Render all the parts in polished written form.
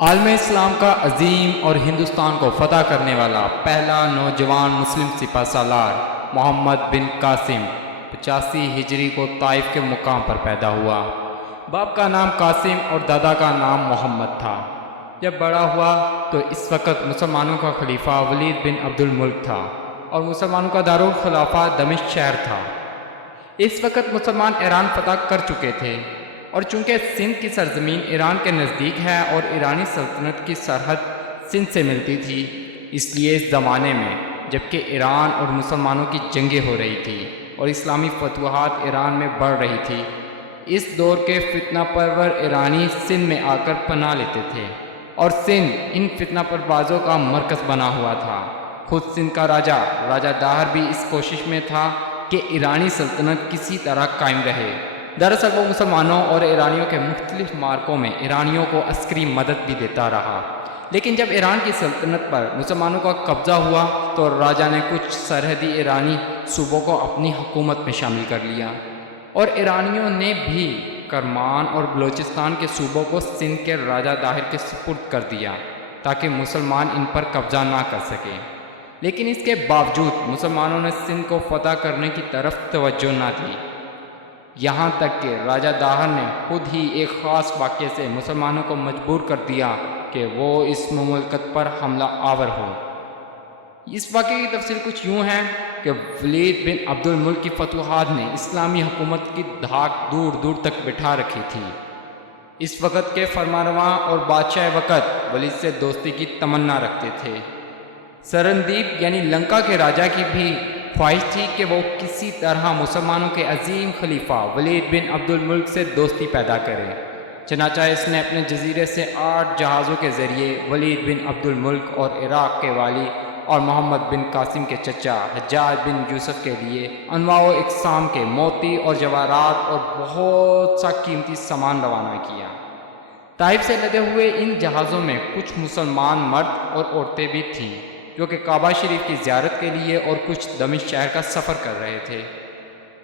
عالم اسلام کا عظیم اور ہندوستان کو فتح کرنے والا پہلا نوجوان مسلم سپہ سالار محمد بن قاسم 85 ہجری کو طائف کے مقام پر پیدا ہوا۔ باپ کا نام قاسم اور دادا کا نام محمد تھا۔ جب بڑا ہوا تو اس وقت مسلمانوں کا خلیفہ ولید بن عبد الملک تھا اور مسلمانوں کا دارالخلافہ دمشق شہر تھا۔ اس وقت مسلمان ایران فتح کر چکے تھے، اور چونکہ سندھ کی سرزمین ایران کے نزدیک ہے اور ایرانی سلطنت کی سرحد سندھ سے ملتی تھی، اس لیے اس زمانے میں جبکہ ایران اور مسلمانوں کی جنگیں ہو رہی تھی اور اسلامی فتوحات ایران میں بڑھ رہی تھی، اس دور کے فتنہ پرور ایرانی سندھ میں آ کر پناہ لیتے تھے، اور سندھ ان فتنہ پربازوں کا مرکز بنا ہوا تھا۔ خود سندھ کا راجہ داہر بھی اس کوشش میں تھا کہ ایرانی سلطنت کسی طرح قائم رہے۔ دراصل وہ مسلمانوں اور ایرانیوں کے مختلف معرکوں میں ایرانیوں کو عسکری مدد بھی دیتا رہا، لیکن جب ایران کی سلطنت پر مسلمانوں کا قبضہ ہوا تو راجہ نے کچھ سرحدی ایرانی صوبوں کو اپنی حکومت میں شامل کر لیا، اور ایرانیوں نے بھی کرمان اور بلوچستان کے صوبوں کو سندھ کے راجہ داہر کے سپرد کر دیا تاکہ مسلمان ان پر قبضہ نہ کر سکیں۔ لیکن اس کے باوجود مسلمانوں نے سندھ کو فتح کرنے کی طرف توجہ نہ دی، یہاں تک کہ راجہ داہر نے خود ہی ایک خاص واقعے سے مسلمانوں کو مجبور کر دیا کہ وہ اس مملکت پر حملہ آور ہو۔ اس واقعے کی تفصیل کچھ یوں ہے کہ ولید بن عبد الملک کی فتوحات نے اسلامی حکومت کی دھاک دور دور تک بٹھا رکھی تھی۔ اس وقت کے فرمانرواں اور بادشاہ وقت ولید سے دوستی کی تمنا رکھتے تھے۔ سرندیپ یعنی لنکا کے راجہ کی بھی خواہش تھی کہ وہ کسی طرح مسلمانوں کے عظیم خلیفہ ولید بن عبد الملک سے دوستی پیدا کرے، چنانچہ اس نے اپنے جزیرے سے 8 جہازوں کے ذریعے ولید بن عبد الملک اور عراق کے والی اور محمد بن قاسم کے چچا حجاج بن یوسف کے لیے انواع و اقسام کے موتی اور جواہرات اور بہت سا قیمتی سامان روانہ کیا۔ طائف سے لدے ہوئے ان جہازوں میں کچھ مسلمان مرد اور عورتیں بھی تھیں جو کہ کعبہ شریف کی زیارت کے لیے اور کچھ دمشق شہر کا سفر کر رہے تھے۔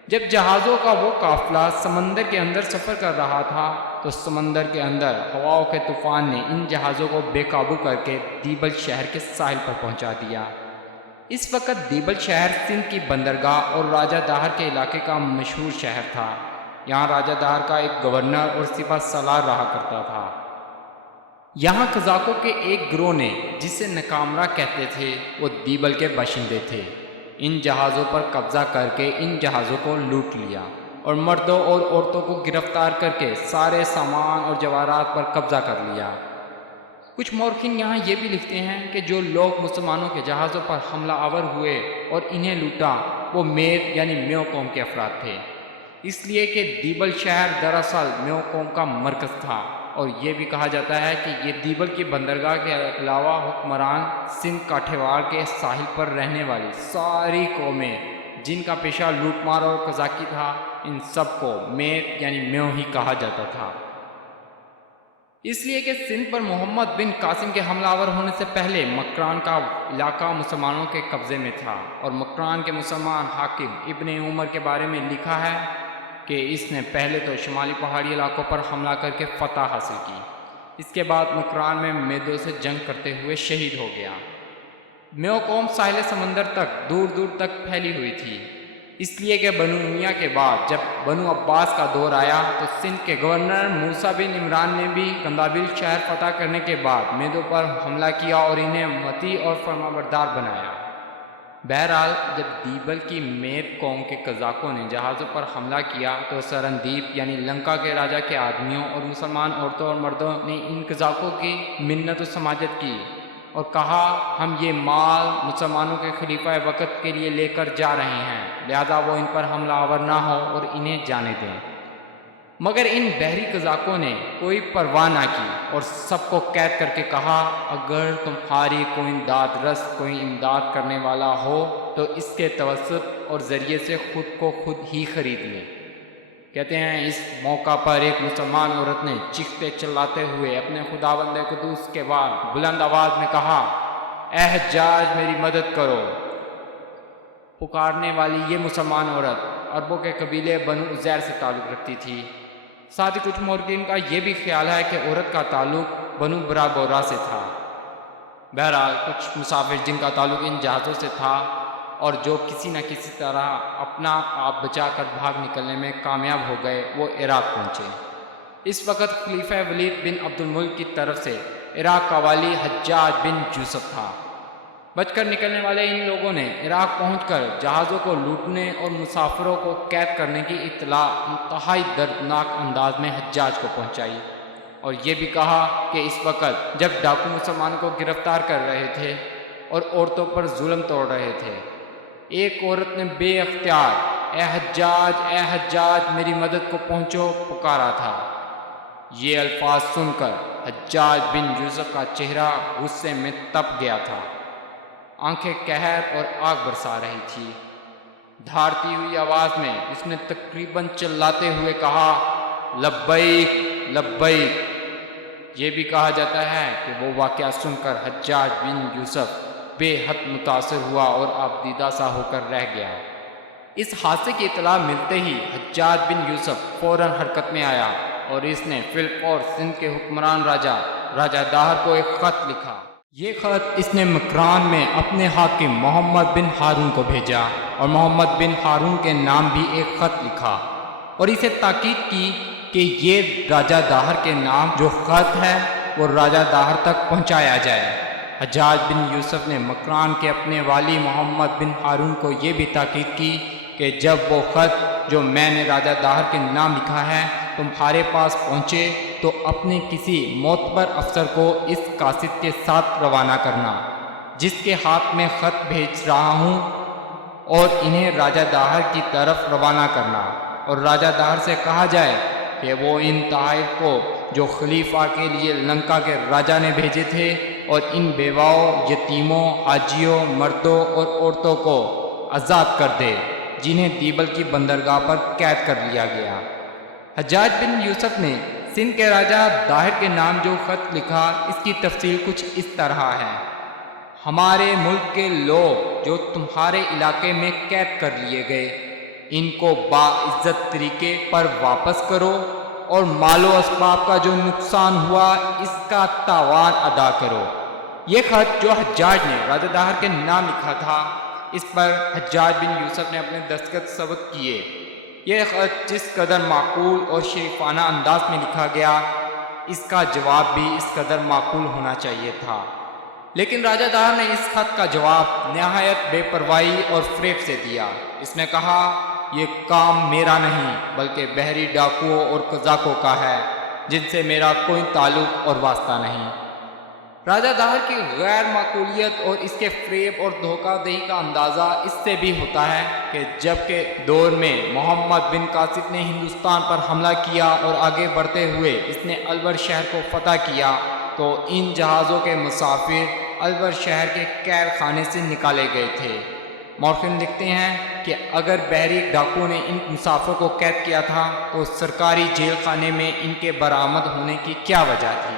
جب جہازوں کا وہ قافلہ سمندر کے اندر سفر کر رہا تھا تو سمندر کے اندر ہواؤں کے طوفان نے ان جہازوں کو بے قابو کر کے دیبل شہر کے ساحل پر پہنچا دیا۔ اس وقت دیبل شہر سندھ کی بندرگاہ اور راجہ داہر کے علاقے کا مشہور شہر تھا۔ یہاں راجہ داہر کا ایک گورنر اور سپہ سالار رہا کرتا تھا۔ یہاں قزاقوں کے ایک گروہ نے جسے نکامرہ کہتے تھے وہ دیبل کے باشندے تھے۔ ان جہازوں پر قبضہ کر کے ان جہازوں کو لوٹ لیا اور مردوں اور عورتوں کو گرفتار کر کے سارے سامان اور جواہرات پر قبضہ کر لیا۔ کچھ مورخین یہاں یہ بھی لکھتے ہیں کہ جو لوگ مسلمانوں کے جہازوں پر حملہ آور ہوئے اور انہیں لوٹا وہ میر یعنی میو قوم کے افراد تھے، اس لیے کہ دیبل شہر دراصل میو قوم کا مرکز تھا، اور یہ بھی کہا جاتا ہے کہ یہ دیبل کی بندرگاہ کے علاوہ حکمران سندھ کاٹھیواڑ کے ساحل پر رہنے والی ساری قومیں جن کا پیشہ لوٹ مار اور قزاقی تھا، ان سب کو میر یعنی میو ہی کہا جاتا تھا۔ اس لیے کہ سندھ پر محمد بن قاسم کے حملہ آور ہونے سے پہلے مکران کا علاقہ مسلمانوں کے قبضے میں تھا، اور مکران کے مسلمان حاکم ابن عمر کے بارے میں لکھا ہے کہ اس نے پہلے تو شمالی پہاڑی علاقوں پر حملہ کر کے فتح حاصل کی، اس کے بعد مکران میں میدوں سے جنگ کرتے ہوئے شہید ہو گیا۔ میو قوم ساحل سمندر تک دور دور تک پھیلی ہوئی تھی، اس لیے کہ بنو امیہ کے بعد جب بنو عباس کا دور آیا تو سندھ کے گورنر موسیٰ بن عمران نے بھی قندابل شہر فتح کرنے کے بعد میدوں پر حملہ کیا اور انہیں مطیع اور فرمانبردار بنایا۔ بہرحال جب دیبل کی میر قوم کے قزاقوں نے جہازوں پر حملہ کیا تو سرندیپ یعنی لنکا کے راجہ کے آدمیوں اور مسلمان عورتوں اور مردوں نے ان قزاقوں کی منت و سماجت کی اور کہا ہم یہ مال مسلمانوں کے خلیفہ وقت کے لیے لے کر جا رہے ہیں، لہذا وہ ان پر حملہ آور نہ ہو اور انہیں جانے دیں۔ مگر ان بحری قزاقوں نے کوئی پرواہ نہ کی اور سب کو قید کر کے کہا اگر تمہاری کوئی امداد کرنے والا ہو تو اس کے توسط اور ذریعے سے خود کو خود ہی خرید لے۔ کہتے ہیں اس موقع پر ایک مسلمان عورت نے چیختے چلاتے ہوئے اپنے خداوند قدوس کے بعد بلند آواز میں کہا اے حجاج میری مدد کرو۔ پکارنے والی یہ مسلمان عورت عربوں کے قبیلے بنو عزیر سے تعلق رکھتی تھی۔ ساتھ ہی کچھ مورخین کا یہ بھی خیال ہے کہ عورت کا تعلق بنو برا بورا سے تھا۔ بہرحال کچھ مسافر جن کا تعلق ان جہازوں سے تھا اور جو کسی نہ کسی طرح اپنا آپ بچا کر بھاگ نکلنے میں کامیاب ہو گئے، وہ عراق پہنچے۔ اس وقت خلیفہ ولید بن عبد الملک کی طرف سے عراق کا والی حجاج بن یوسف تھا۔ بچ کر نکلنے والے ان لوگوں نے عراق پہنچ کر جہازوں کو لوٹنے اور مسافروں کو قید کرنے کی اطلاع انتہائی دردناک انداز میں حجاج کو پہنچائی، اور یہ بھی کہا کہ اس وقت جب ڈاکو مسلمانوں کو گرفتار کر رہے تھے اور عورتوں پر ظلم توڑ رہے تھے، ایک عورت نے بے اختیار اے حجاج میری مدد کو پہنچو پکارا تھا۔ یہ الفاظ سن کر حجاج بن یوسف کا چہرہ غصے میں تپ گیا تھا، آنکھیں قہر اور آگ برسا رہی تھی۔ دھاڑتی ہوئی آواز میں اس نے تقریباً چلاتے ہوئے کہا، لبیک لبیک۔ یہ بھی کہا جاتا ہے کہ وہ واقعہ سن کر حجاج بن یوسف بے حد متاثر ہوا اور آبدیدہ سا ہو کر رہ گیا۔ اس حادثے کی اطلاع ملتے ہی حجاج بن یوسف فوراً حرکت میں آیا اور اس نے فی الفور سندھ کے حکمران راجہ داہر کو ایک خط لکھا۔ یہ خط اس نے مکران میں اپنے حاکم محمد بن ہارون کو بھیجا اور محمد بن ہارون کے نام بھی ایک خط لکھا اور اسے تاکید کی کہ یہ راجہ داہر کے نام جو خط ہے وہ راجہ داہر تک پہنچایا جائے۔ حجاج بن یوسف نے مکران کے اپنے والی محمد بن ہارون کو یہ بھی تاکید کی کہ جب وہ خط جو میں نے راجہ داہر کے نام لکھا ہے تمہارے پاس پہنچے تو اپنے کسی معتبر افسر کو اس قاصد کے ساتھ روانہ کرنا جس کے ہاتھ میں خط بھیج رہا ہوں، اور انہیں راجہ داہر کی طرف روانہ کرنا، اور راجہ داہر سے کہا جائے کہ وہ ان تحائف کو جو خلیفہ کے لیے لنکا کے راجہ نے بھیجے تھے اور ان بیواؤں، یتیموں، حاجیوں، مردوں اور عورتوں کو آزاد کر دے جنہیں دیبل کی بندرگاہ پر قید کر لیا گیا۔ حجاج بن یوسف نے سندھ کے راجہ داہر کے نام جو خط لکھا، اس کی تفصیل کچھ اس طرح ہے: ہمارے ملک کے لوگ جو تمہارے علاقے میں قید کر لیے گئے، ان کو باعزت طریقے پر واپس کرو اور مال و اسباب کا جو نقصان ہوا اس کا تاوان ادا کرو۔ یہ خط جو حجاج نے راجہ داہر کے نام لکھا تھا، اس پر حجاج بن یوسف نے اپنے دستخط ثبت کیے۔ یہ خط جس قدر معقول اور شریفانہ انداز میں لکھا گیا، اس کا جواب بھی اس قدر معقول ہونا چاہیے تھا، لیکن راجہ داہر نے اس خط کا جواب نہایت بے پرواہی اور فریب سے دیا۔ اس نے کہا، یہ کام میرا نہیں بلکہ بحری ڈاکوؤں اور قزاقوں کا ہے جن سے میرا کوئی تعلق اور واسطہ نہیں۔ راجہ داہر کی غیر معقولیت اور اس کے فریب اور دھوکہ دہی کا اندازہ اس سے بھی ہوتا ہے کہ جب کے دور میں محمد بن قاصد نے ہندوستان پر حملہ کیا اور آگے بڑھتے ہوئے اس نے الور شہر کو فتح کیا تو ان جہازوں کے مسافر الور شہر کے قید خانے سے نکالے گئے تھے۔ مورخین لکھتے ہیں کہ اگر بحری ڈاکو نے ان مسافروں کو قید کیا تھا تو سرکاری جیل خانے میں ان کے برآمد ہونے کی کیا وجہ تھی،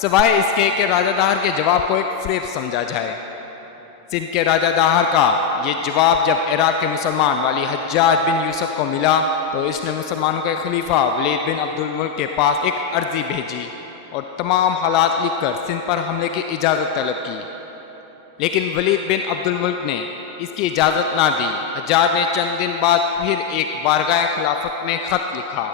سوائے اس کے کہ راجہ داہر کے جواب کو ایک فریب سمجھا جائے۔ سندھ کے راجہ داہر کا یہ جواب جب عراق کے مسلمان والی حجاج بن یوسف کو ملا تو اس نے مسلمانوں کے خلیفہ ولید بن عبد الملک کے پاس ایک عرضی بھیجی اور تمام حالات لکھ کر سندھ پر حملے کی اجازت طلب کی، لیکن ولید بن عبد الملک نے اس کی اجازت نہ دی۔ حجاج نے چند دن بعد پھر ایک بارگاہ خلافت میں خط لکھا: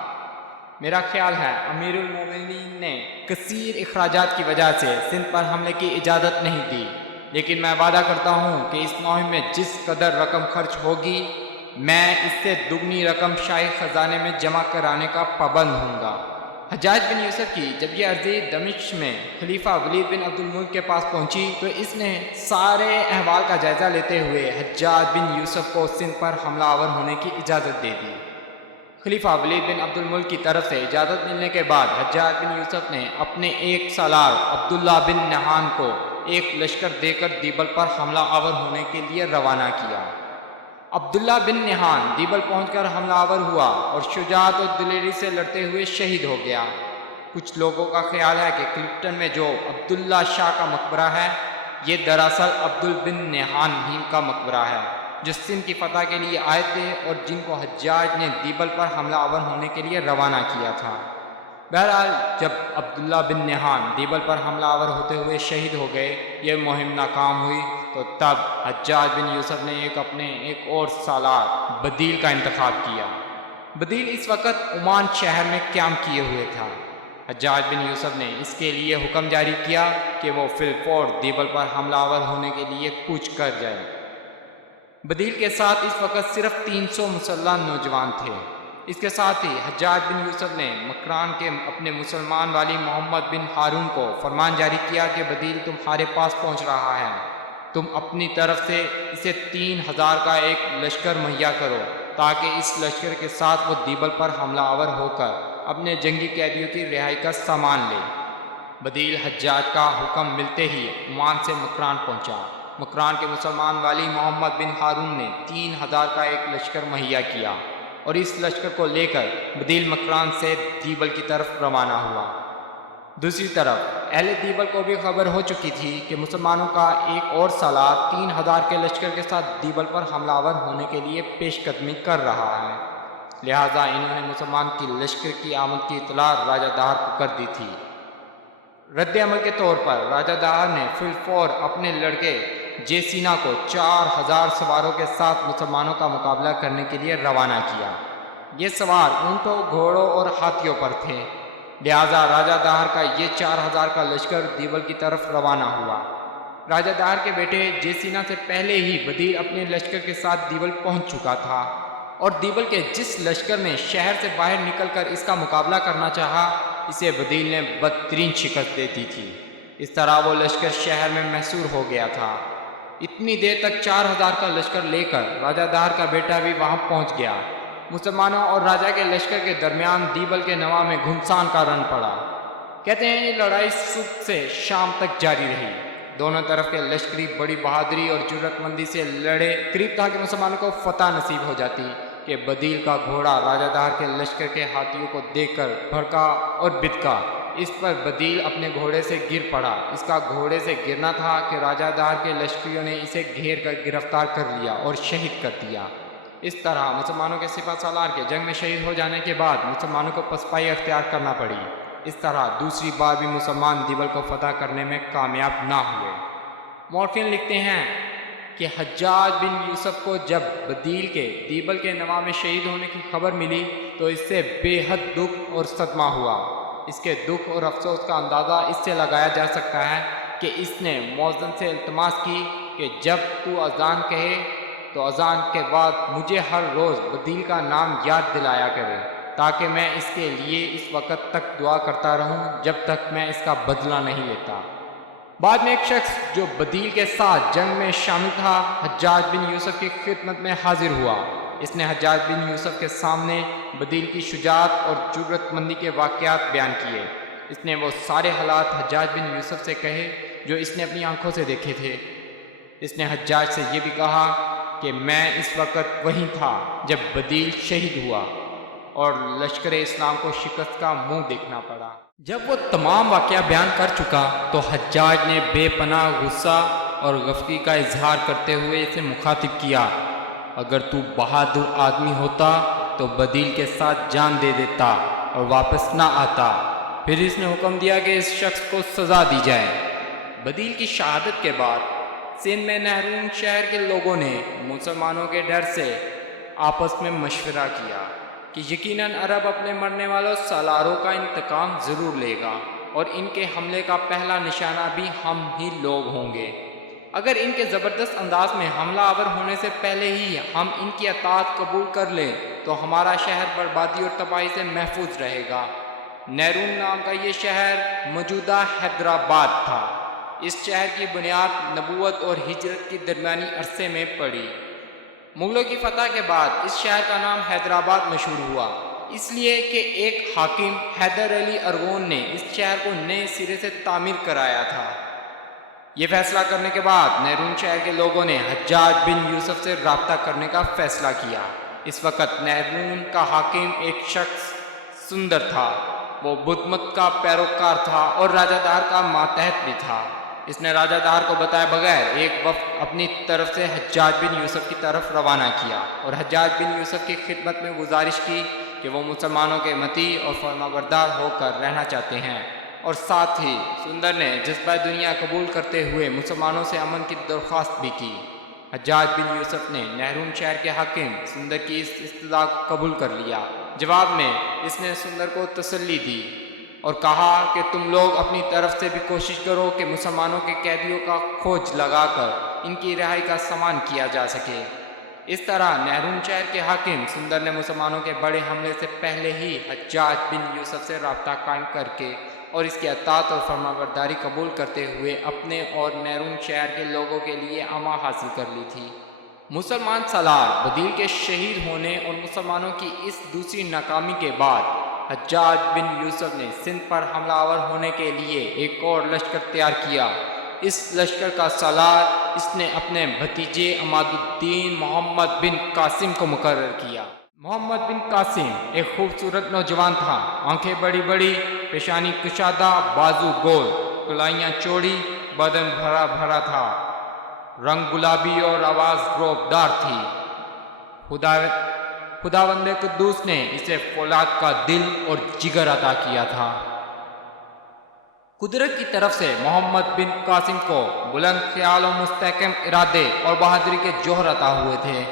میرا خیال ہے امیر المومنین نے کثیر اخراجات کی وجہ سے سندھ پر حملے کی اجازت نہیں دی، لیکن میں وعدہ کرتا ہوں کہ اس مہم میں جس قدر رقم خرچ ہوگی میں اس سے دگنی رقم شاہی خزانے میں جمع کرانے کا پابند ہوں گا۔ حجاج بن یوسف کی جب یہ عرضی دمشق میں خلیفہ ولید بن عبد الملک کے پاس پہنچی تو اس نے سارے احوال کا جائزہ لیتے ہوئے حجاج بن یوسف کو سندھ پر حملہ آور ہونے کی اجازت دے دی۔ خلیفہ ولید بن عبد الملک کی طرف سے اجازت ملنے کے بعد حجاج بن یوسف نے اپنے ایک سالار عبداللہ بن نہان کو ایک لشکر دے کر دیبل پر حملہ آور ہونے کے لیے روانہ کیا۔ عبداللہ بن نہان دیبل پہنچ کر حملہ آور ہوا اور شجاعت اور دلیری سے لڑتے ہوئے شہید ہو گیا۔ کچھ لوگوں کا خیال ہے کہ کلپٹن میں جو عبداللہ شاہ کا مقبرہ ہے یہ دراصل عبدال بن نہان ہی کا مقبرہ ہے جو سندھ کی فتح کے لیے آئے تھے اور جن کو حجاج نے دیبل پر حملہ آور ہونے کے لیے روانہ کیا تھا۔ بہرحال جب عبداللہ بن نہان دیبل پر حملہ آور ہوتے ہوئے شہید ہو گئے، یہ مہم ناکام ہوئی، تو تب حجاج بن یوسف نے اپنے ایک اور سالار بدیل کا انتخاب کیا۔ بدیل اس وقت عمان شہر میں قیام کیے ہوئے تھا۔ حجاج بن یوسف نے اس کے لیے حکم جاری کیا کہ وہ فی الفور دیبل پر حملہ آور ہونے کے لیے کوچ کر جائے۔ بدیل کے ساتھ اس وقت صرف 300 مسلح نوجوان تھے۔ اس کے ساتھ ہی حجاج بن یوسف نے مکران کے اپنے مسلمان والی محمد بن ہارون کو فرمان جاری کیا کہ بدیل تمہارے پاس پہنچ رہا ہے، تم اپنی طرف سے اسے 3000 کا ایک لشکر مہیا کرو تاکہ اس لشکر کے ساتھ وہ دیبل پر حملہ آور ہو کر اپنے جنگی قیدیوں کی رہائی کا سامان لے۔ بدیل حجاج کا حکم ملتے ہی عمان سے مکران پہنچا۔ مکران کے مسلمان والی محمد بن ہارون نے 3000 کا ایک لشکر مہیا کیا اور اس لشکر کو لے کر بدیل مکران سے دیبل کی طرف روانہ ہوا۔ دوسری طرف اہل دیبل کو بھی خبر ہو چکی تھی کہ مسلمانوں کا ایک اور سالار 3000 کے لشکر کے ساتھ دیبل پر حملہ آور ہونے کے لیے پیش قدمی کر رہا ہے، لہٰذا انہوں نے مسلمان کی لشکر کی آمد کی اطلاع راجہ دہر کو کر دی تھی۔ رد عمل کے طور پر راجہ دہر نے فی الفور اپنے لڑکے جیسینا کو 4000 سواروں کے ساتھ مسلمانوں کا مقابلہ کرنے کے لیے روانہ کیا۔ یہ سوار اونٹوں، گھوڑوں اور ہاتھیوں پر تھے، لہٰذا راجہ دہر کا یہ 4000 کا لشکر دیبل کی طرف روانہ ہوا۔ راجہ دہر کے بیٹے جیسینا سے پہلے ہی بدیل اپنے لشکر کے ساتھ دیبل پہنچ چکا تھا، اور دیبل کے جس لشکر نے شہر سے باہر نکل کر اس کا مقابلہ کرنا چاہا، اسے بدیل نے بدترین شکست دے دی تھی۔ اس طرح وہ لشکر شہر میں محصور ہو گیا تھا۔ اتنی دیر تک 4000 کا لشکر لے کر راجہ دہر کا بیٹا بھی وہاں پہنچ گیا۔ مسلمانوں اور راجہ کے لشکر کے درمیان دیبل کے نواح میں گھمسان کا رن پڑا۔ کہتے ہیں یہ لڑائی صبح سے شام تک جاری رہی۔ دونوں طرف کے لشکری بڑی بہادری اور جرأت مندی سے لڑے۔ قریب تھا کہ مسلمانوں کو فتح نصیب ہو جاتی کہ بدیل کا گھوڑا راجہ دہر کے لشکر کے ہاتھیوں کو دیکھ کر بھڑکا اور بدکا۔ اس پر بدیل اپنے گھوڑے سے گر پڑا۔ اس کا گھوڑے سے گرنا تھا کہ راجہ دہر کے لشکریوں نے اسے گھیر کر گرفتار کر لیا اور شہید کر دیا۔ اس طرح مسلمانوں کے سپہ سالار کے جنگ میں شہید ہو جانے کے بعد مسلمانوں کو پسپائی اختیار کرنا پڑی۔ اس طرح دوسری بار بھی مسلمان دیبل کو فتح کرنے میں کامیاب نہ ہوئے۔ مورخین لکھتے ہیں کہ حجاج بن یوسف کو جب بدیل کے دیبل کے نواح میں شہید ہونے کی خبر ملی تو اس سے بے حد دکھ اور صدمہ ہوا۔ اس کے دکھ اور افسوس کا اندازہ اس سے لگایا جا سکتا ہے کہ اس نے مؤذن سے التماس کی کہ جب تو اذان کہے تو اذان کے بعد مجھے ہر روز بدیل کا نام یاد دلایا کرے تاکہ میں اس کے لیے اس وقت تک دعا کرتا رہوں جب تک میں اس کا بدلہ نہیں لیتا۔ بعد میں ایک شخص جو بدیل کے ساتھ جنگ میں شامل تھا حجاج بن یوسف کی خدمت میں حاضر ہوا۔ اس نے حجاج بن یوسف کے سامنے بدیل کی شجاعت اور جرأت مندی کے واقعات بیان کیے۔ اس نے وہ سارے حالات حجاج بن یوسف سے کہے جو اس نے اپنی آنکھوں سے دیکھے تھے۔ اس نے حجاج سے یہ بھی کہا کہ میں اس وقت وہیں تھا جب بدیل شہید ہوا اور لشکر اسلام کو شکست کا منہ دیکھنا پڑا۔ جب وہ تمام واقعہ بیان کر چکا تو حجاج نے بے پناہ غصہ اور غفگی کا اظہار کرتے ہوئے اسے مخاطب کیا، اگر تو بہادر آدمی ہوتا تو بدیل کے ساتھ جان دے دیتا اور واپس نہ آتا۔ پھر اس نے حکم دیا کہ اس شخص کو سزا دی جائے۔ بدیل کی شہادت کے بعد سندھ میں نہرون شہر کے لوگوں نے مسلمانوں کے ڈر سے آپس میں مشورہ کیا کہ یقیناً عرب اپنے مرنے والوں سالاروں کا انتقام ضرور لے گا اور ان کے حملے کا پہلا نشانہ بھی ہم ہی لوگ ہوں گے۔ اگر ان کے زبردست انداز میں حملہ آور ہونے سے پہلے ہی ہم ان کی اطاعت قبول کر لیں تو ہمارا شہر بربادی اور تباہی سے محفوظ رہے گا۔ نیرون نام کا یہ شہر موجودہ حیدرآباد تھا۔ اس شہر کی بنیاد نبوت اور ہجرت کی درمیانی عرصے میں پڑی۔ مغلوں کی فتح کے بعد اس شہر کا نام حیدرآباد مشہور ہوا، اس لیے کہ ایک حاکم حیدر علی ارغون نے اس شہر کو نئے سرے سے تعمیر کرایا تھا۔ یہ فیصلہ کرنے کے بعد نیرون شہر کے لوگوں نے حجاج بن یوسف سے رابطہ کرنے کا فیصلہ کیا۔ اس وقت نیرون کا حاکم ایک شخص سندر تھا۔ وہ بدھ مت کا پیروکار تھا اور راجہ دہر کا ماتحت بھی تھا۔ اس نے راجہ دہر کو بتائے بغیر ایک وفد اپنی طرف سے حجاج بن یوسف کی طرف روانہ کیا اور حجاج بن یوسف کی خدمت میں گزارش کی کہ وہ مسلمانوں کے مطیع اور فرمانبردار ہو کر رہنا چاہتے ہیں، اور ساتھ ہی سندر نے جذبہ دنیا قبول کرتے ہوئے مسلمانوں سے امن کی درخواست بھی کی۔ حجاج بن یوسف نے نہرون شہر کے حاکم سندر کی اس استدعا کو قبول کر لیا۔ جواب میں اس نے سندر کو تسلی دی اور کہا کہ تم لوگ اپنی طرف سے بھی کوشش کرو کہ مسلمانوں کے قیدیوں کا کھوج لگا کر ان کی رہائی کا سامان کیا جا سکے۔ اس طرح نہرون شہر کے حاکم سندر نے مسلمانوں کے بڑے حملے سے پہلے ہی حجاج بن یوسف سے رابطہ قائم کر کے اور اس کی اطاعت اور فرمانبرداری قبول کرتے ہوئے اپنے اور نہرون شہر کے لوگوں کے لیے امان حاصل کر لی تھی۔ مسلمان سالار بدیل کے شہید ہونے اور مسلمانوں کی اس دوسری ناکامی کے بعد حجاج بن یوسف نے سندھ پر حملہ آور ہونے کے لیے ایک اور لشکر تیار کیا۔ اس لشکر کا سالار اس نے اپنے بھتیجے عماد الدین محمد بن قاسم کو مقرر کیا۔ محمد بن قاسم ایک خوبصورت نوجوان تھا، آنکھیں بڑی بڑی، پیشانی کشادہ، بازو گول، کلائیاں چوڑی، بدن بھرا بھرا تھا، رنگ گلابی اور آواز روبدار تھی۔ خداوند قدوس نے اسے فولاد کا دل اور جگر عطا کیا تھا۔ قدرت کی طرف سے محمد بن قاسم کو بلند خیال و مستحکم ارادے اور بہادری کے جوہر عطا ہوئے تھے۔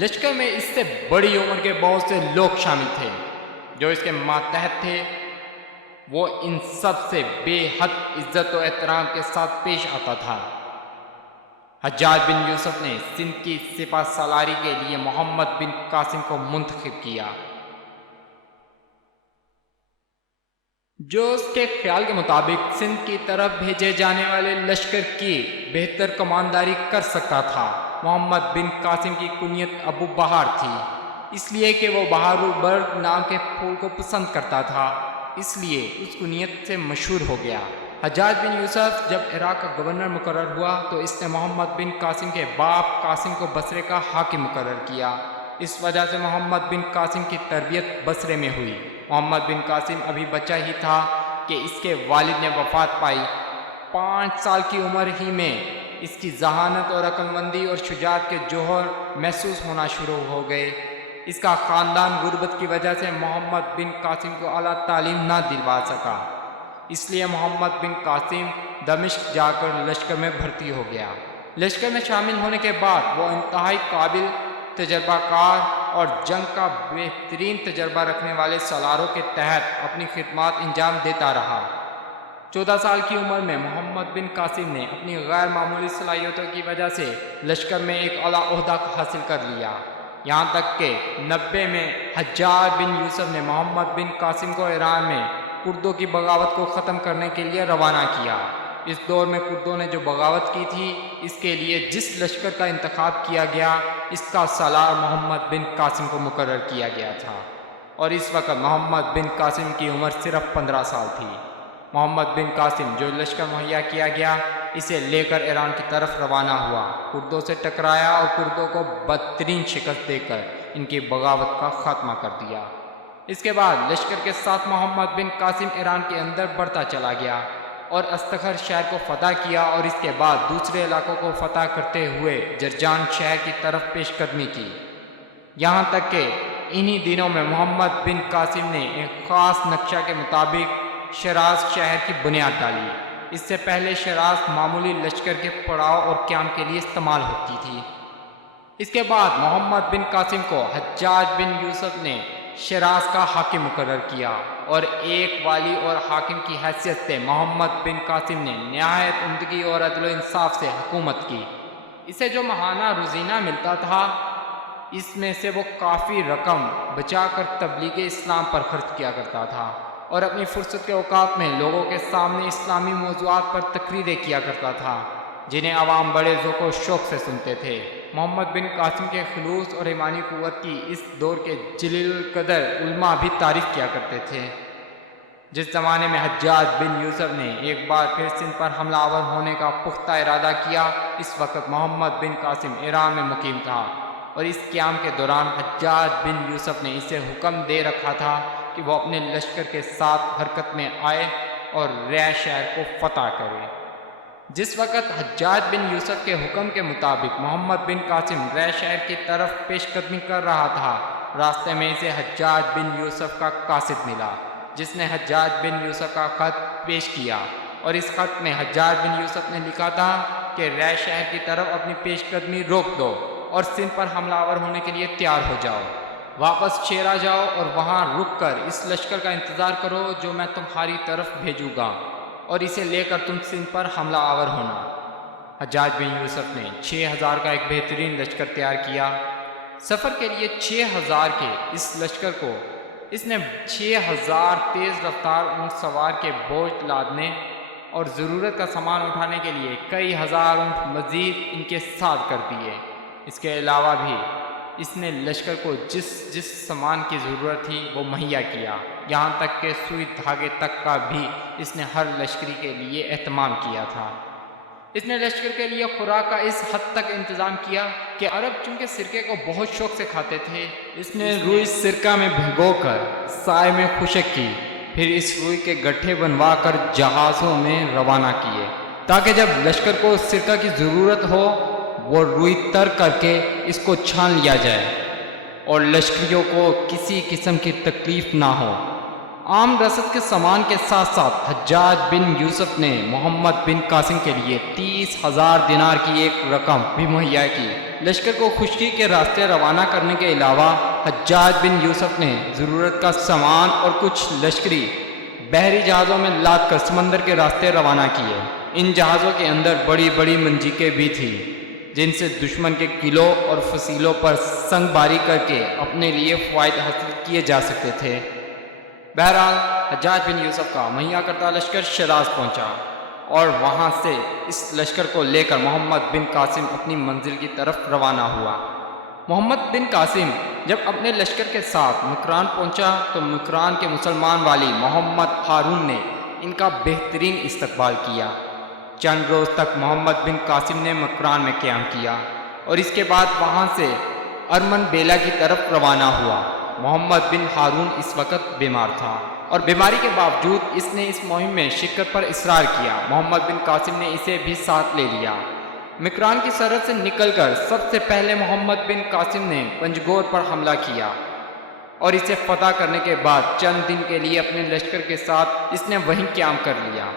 لشکر میں اس سے بڑی عمر کے بہت سے لوگ شامل تھے جو اس کے ماتحت تھے۔ وہ ان سب سے بے حد عزت و احترام کے ساتھ پیش آتا تھا۔ حجاج بن یوسف نے سندھ کی سپہ سالاری کے لیے محمد بن قاسم کو منتخب کیا، جو اس کے خیال کے مطابق سندھ کی طرف بھیجے جانے والے لشکر کی بہتر کمانداری کر سکتا تھا۔ محمد بن قاسم کی کنیت ابو بہار تھی، اس لیے کہ وہ بہار البرد نام کے پھول کو پسند کرتا تھا، اس لیے اس کنیت سے مشہور ہو گیا۔ حجاج بن یوسف جب عراق کا گورنر مقرر ہوا تو اس نے محمد بن قاسم کے باپ قاسم کو بصرے کا حاکم مقرر کیا۔ اس وجہ سے محمد بن قاسم کی تربیت بصرے میں ہوئی۔ محمد بن قاسم ابھی بچہ ہی تھا کہ اس کے والد نے وفات پائی۔ 5 سال کی عمر ہی میں اس کی ذہانت اور عقل مندی اور شجاعت کے جوہر محسوس ہونا شروع ہو گئے۔ اس کا خاندان غربت کی وجہ سے محمد بن قاسم کو اعلیٰ تعلیم نہ دلوا سکا، اس لیے محمد بن قاسم دمشق جا کر لشکر میں بھرتی ہو گیا۔ لشکر میں شامل ہونے کے بعد وہ انتہائی قابل، تجربہ کار اور جنگ کا بہترین تجربہ رکھنے والے سالاروں کے تحت اپنی خدمات انجام دیتا رہا۔ 14 سال کی عمر میں محمد بن قاسم نے اپنی غیر معمولی صلاحیتوں کی وجہ سے لشکر میں ایک اعلیٰ عہدہ حاصل کر لیا، یہاں تک کہ 90 میں حجاج بن یوسف نے محمد بن قاسم کو ایران میں کردوں کی بغاوت کو ختم کرنے کے لیے روانہ کیا۔ اس دور میں کردوں نے جو بغاوت کی تھی، اس کے لیے جس لشکر کا انتخاب کیا گیا، اس کا سالار محمد بن قاسم کو مقرر کیا گیا تھا، اور اس وقت محمد بن قاسم کی عمر صرف 15 سال تھی۔ محمد بن قاسم جو لشکر مہیا کیا گیا، اسے لے کر ایران کی طرف روانہ ہوا، کردوں سے ٹکرایا اور کردوں کو بدترین شکست دے کر ان کی بغاوت کا خاتمہ کر دیا۔ اس کے بعد لشکر کے ساتھ محمد بن قاسم ایران کے اندر بڑھتا چلا گیا اور استخر شہر کو فتح کیا، اور اس کے بعد دوسرے علاقوں کو فتح کرتے ہوئے جرجان شہر کی طرف پیش قدمی کی، یہاں تک کہ انہی دنوں میں محمد بن قاسم نے ایک خاص نقشہ کے مطابق شیراز شہر کی بنیاد ڈالی۔ اس سے پہلے شیراز معمولی لشکر کے پڑاؤ اور قیام کے لیے استعمال ہوتی تھی۔ اس کے بعد محمد بن قاسم کو حجاج بن یوسف نے شیراز کا حاکم مقرر کیا، اور ایک والی اور حاکم کی حیثیت سے محمد بن قاسم نے نہایت عمدگی اور عدل و انصاف سے حکومت کی۔ اسے جو ماہانہ روزینہ ملتا تھا، اس میں سے وہ کافی رقم بچا کر تبلیغ اسلام پر خرچ کیا کرتا تھا، اور اپنی فرصت کے اوقات میں لوگوں کے سامنے اسلامی موضوعات پر تقریریں کیا کرتا تھا، جنہیں عوام بڑے ذوق و شوق سے سنتے تھے۔ محمد بن قاسم کے خلوص اور ایمانی قوت کی اس دور کے جلیل القدر علماء بھی تعریف کیا کرتے تھے۔ جس زمانے میں حجاج بن یوسف نے ایک بار پھر سندھ پر حملہ آور ہونے کا پختہ ارادہ کیا، اس وقت محمد بن قاسم ایران میں مقیم تھا، اور اس قیام کے دوران حجاج بن یوسف نے اسے حکم دے رکھا تھا کہ وہ اپنے لشکر کے ساتھ حرکت میں آئے اور ریع شہر کو فتح کرے۔ جس وقت حجاج بن یوسف کے حکم کے مطابق محمد بن قاسم ریع شہر کی طرف پیش قدمی کر رہا تھا، راستے میں اسے حجاج بن یوسف کا قاصد ملا، جس نے حجاج بن یوسف کا خط پیش کیا، اور اس خط میں حجاج بن یوسف نے لکھا تھا کہ ریع شہر کی طرف اپنی پیش قدمی روک دو اور سندھ پر حملہ آور ہونے کے لیے تیار ہو جاؤ، واپس شیرا جاؤ اور وہاں رک کر اس لشکر کا انتظار کرو جو میں تمہاری طرف بھیجوں گا، اور اسے لے کر تم سندھ پر حملہ آور ہونا۔ حجاج بن یوسف نے 6000 کا ایک بہترین لشکر تیار کیا۔ سفر کے لیے 6000 کے اس لشکر کو اس نے 6000 تیز رفتار اونٹ سوار کے بوجھ لادنے اور ضرورت کا سامان اٹھانے کے لیے کئی ہزار اونٹ مزید ان کے ساتھ کر دیے۔ اس کے علاوہ بھی اس نے لشکر کو جس سامان کی ضرورت تھی وہ مہیا کیا، یہاں تک کہ سوئی دھاگے تک کا بھی اس نے ہر لشکری کے لیے اہتمام کیا تھا۔ اس نے لشکر کے لیے خوراک کا اس حد تک انتظام کیا کہ عرب چونکہ سرکے کو بہت شوق سے کھاتے تھے، اس نے روئی سرکہ میں بھگو کر سائے میں خشک کی، پھر اس روئی کے گٹھے بنوا کر جہازوں میں روانہ کیے، تاکہ جب لشکر کو سرکہ کی ضرورت ہو وہ روئی تر کر کے اس کو چھان لیا جائے اور لشکریوں کو کسی قسم کی تکلیف نہ ہو۔ عام رسد کے سامان کے ساتھ ساتھ حجاج بن یوسف نے محمد بن قاسم کے لیے 30,000 دینار کی ایک رقم بھی مہیا کی۔ لشکر کو خشکی کے راستے روانہ کرنے کے علاوہ حجاج بن یوسف نے ضرورت کا سامان اور کچھ لشکری بحری جہازوں میں لاد کر سمندر کے راستے روانہ کیے۔ ان جہازوں کے اندر بڑی بڑی منجیقیں بھی تھیں، جن سے دشمن کے قلعوں اور فصیلوں پر سنگ باری کر کے اپنے لیے فوائد حاصل کیے جا سکتے تھے۔ بہرحال حجاج بن یوسف کا مہیا کرتا لشکر شیراز پہنچا، اور وہاں سے اس لشکر کو لے کر محمد بن قاسم اپنی منزل کی طرف روانہ ہوا۔ محمد بن قاسم جب اپنے لشکر کے ساتھ مکران پہنچا تو مکران کے مسلمان والی محمد ہارون نے ان کا بہترین استقبال کیا۔ چند روز تک محمد بن قاسم نے مکران میں قیام کیا اور اس کے بعد وہاں سے ارمن بیلا کی طرف روانہ ہوا۔ محمد بن ہارون اس وقت بیمار تھا، اور بیماری کے باوجود اس نے اس مہم میں شرکت پر اصرار کیا۔ محمد بن قاسم نے اسے بھی ساتھ لے لیا۔ مکران کی سرحد سے نکل کر سب سے پہلے محمد بن قاسم نے پنجگور پر حملہ کیا، اور اسے فتح کرنے کے بعد چند دن کے لیے اپنے لشکر کے ساتھ اس نے وہیں قیام کر لیا۔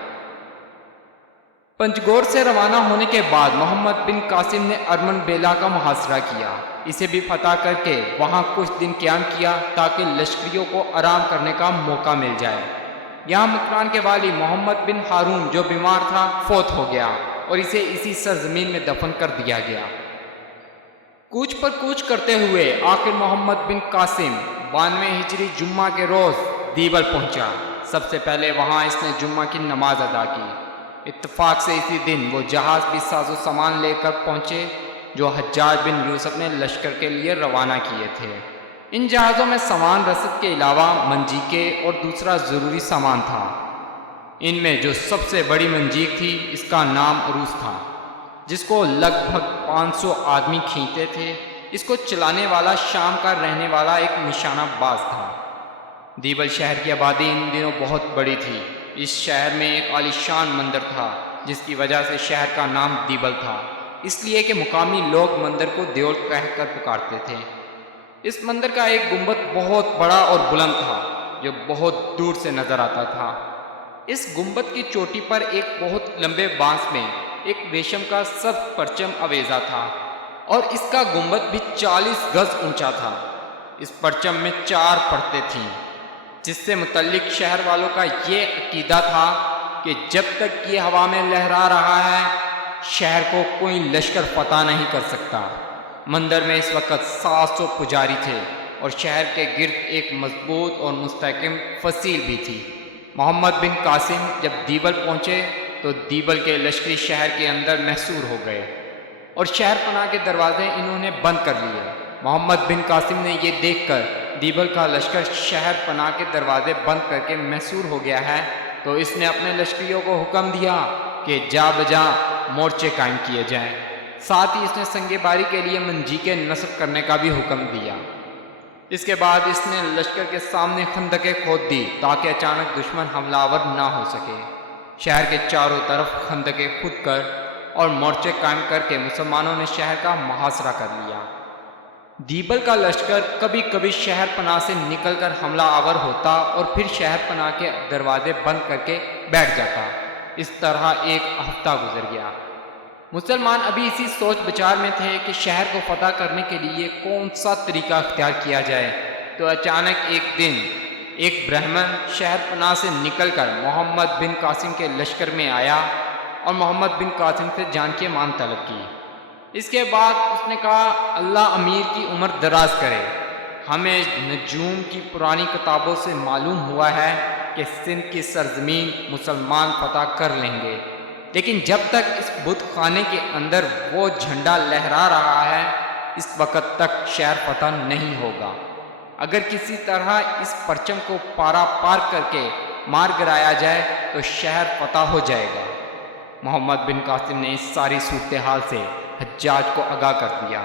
پنجگور سے روانہ ہونے کے بعد محمد بن قاسم نے ارمن بیلا کا محاصرہ کیا، اسے بھی فتح کر کے وہاں کچھ دن قیام کیا تاکہ لشکریوں کو آرام کرنے کا موقع مل جائے۔ یہاں مکران کے والی محمد بن ہارون جو بیمار تھا فوت ہو گیا، اور اسے اسی سرزمین میں دفن کر دیا گیا۔ کوچ پر کوچ کرتے ہوئے آخر محمد بن قاسم 92 ہجری جمعہ کے روز دیبل پہنچا۔ سب سے پہلے وہاں اس نے جمعہ کی نماز ادا کی۔ اتفاق سے اسی دن وہ جہاز بھی ساز و سامان لے کر پہنچے جو حجاج بن یوسف نے لشکر کے لیے روانہ کیے تھے۔ ان جہازوں میں سامان رسد کے علاوہ منجیقیں اور دوسرا ضروری سامان تھا۔ ان میں جو سب سے بڑی منجیق تھی اس کا نام عروس تھا، جس کو لگ بھگ 500 آدمی کھینچتے تھے۔ اس کو چلانے والا شام کا رہنے والا ایک نشانہ باز تھا۔ دیبل شہر کی آبادی ان دنوں بہت بڑی تھی۔ اس شہر میں ایک عالیشان مندر تھا جس کی وجہ سے شہر کا نام دیبل تھا، اس لیے کہ مقامی لوگ مندر کو دیول کہہ کر پکارتے تھے۔ اس مندر کا ایک گنبد بہت بڑا اور بلند تھا جو بہت دور سے نظر آتا تھا۔ اس گنبد کی چوٹی پر ایک بہت لمبے بانس میں ایک ریشم کا سبز پرچم آویزا تھا، اور اس کا گنبد بھی 40 گز اونچا تھا۔ اس پرچم میں 4 پرتیں تھیں، جس سے متعلق شہر والوں کا یہ عقیدہ تھا کہ جب تک یہ ہوا میں لہرا رہا ہے شہر کو کوئی لشکر فتح نہیں کر سکتا۔ مندر میں اس وقت 700 پجاری تھے، اور شہر کے گرد ایک مضبوط اور مستحکم فصیل بھی تھی۔ محمد بن قاسم جب دیبل پہنچے تو دیبل کے لشکری شہر کے اندر محصور ہو گئے، اور شہر پناہ کے دروازے انہوں نے بند کر لیے۔ محمد بن قاسم نے یہ دیکھ کر دیبل کا لشکر شہر پناہ کے دروازے بند کر کے محصور ہو گیا ہے تو اس نے اپنے لشکریوں کو حکم دیا کہ جا بجا مورچے قائم کیے جائیں۔ ساتھ ہی اس نے سنگ باری کے لیے منجیقیں نصب کرنے کا بھی حکم دیا۔ اس کے بعد اس نے لشکر کے سامنے خندقیں کھود دی تاکہ اچانک دشمن حملہ آور نہ ہو سکے۔ شہر کے چاروں طرف خندقیں کھود کر اور مورچے قائم کر کے مسلمانوں نے شہر کا محاصرہ کر لیا۔ دیبل کا لشکر کبھی کبھی شہر پناہ سے نکل کر حملہ آور ہوتا اور پھر شہر پناہ کے دروازے بند کر کے بیٹھ جاتا۔ اس طرح ایک ہفتہ گزر گیا۔ مسلمان ابھی اسی سوچ بچار میں تھے کہ شہر کو فتح کرنے کے لیے کون سا طریقہ اختیار کیا جائے، تو اچانک ایک دن ایک برہمن شہر پناہ سے نکل کر محمد بن قاسم کے لشکر میں آیا اور محمد بن قاسم سے جان کی امان طلب کی۔ اس کے بعد اس نے کہا، اللہ امیر کی عمر دراز کرے، ہمیں نجوم کی پرانی کتابوں سے معلوم ہوا ہے کہ سندھ کی سرزمین مسلمان فتح کر لیں گے، لیکن جب تک اس بت خانے کے اندر وہ جھنڈا لہرا رہا ہے اس وقت تک شہر فتح نہیں ہوگا۔ اگر کسی طرح اس پرچم کو پارا پار کر کے مار گرایا جائے تو شہر فتح ہو جائے گا۔ محمد بن قاسم نے اس ساری صورتحال سے حجاج کو آگاہ کر دیا۔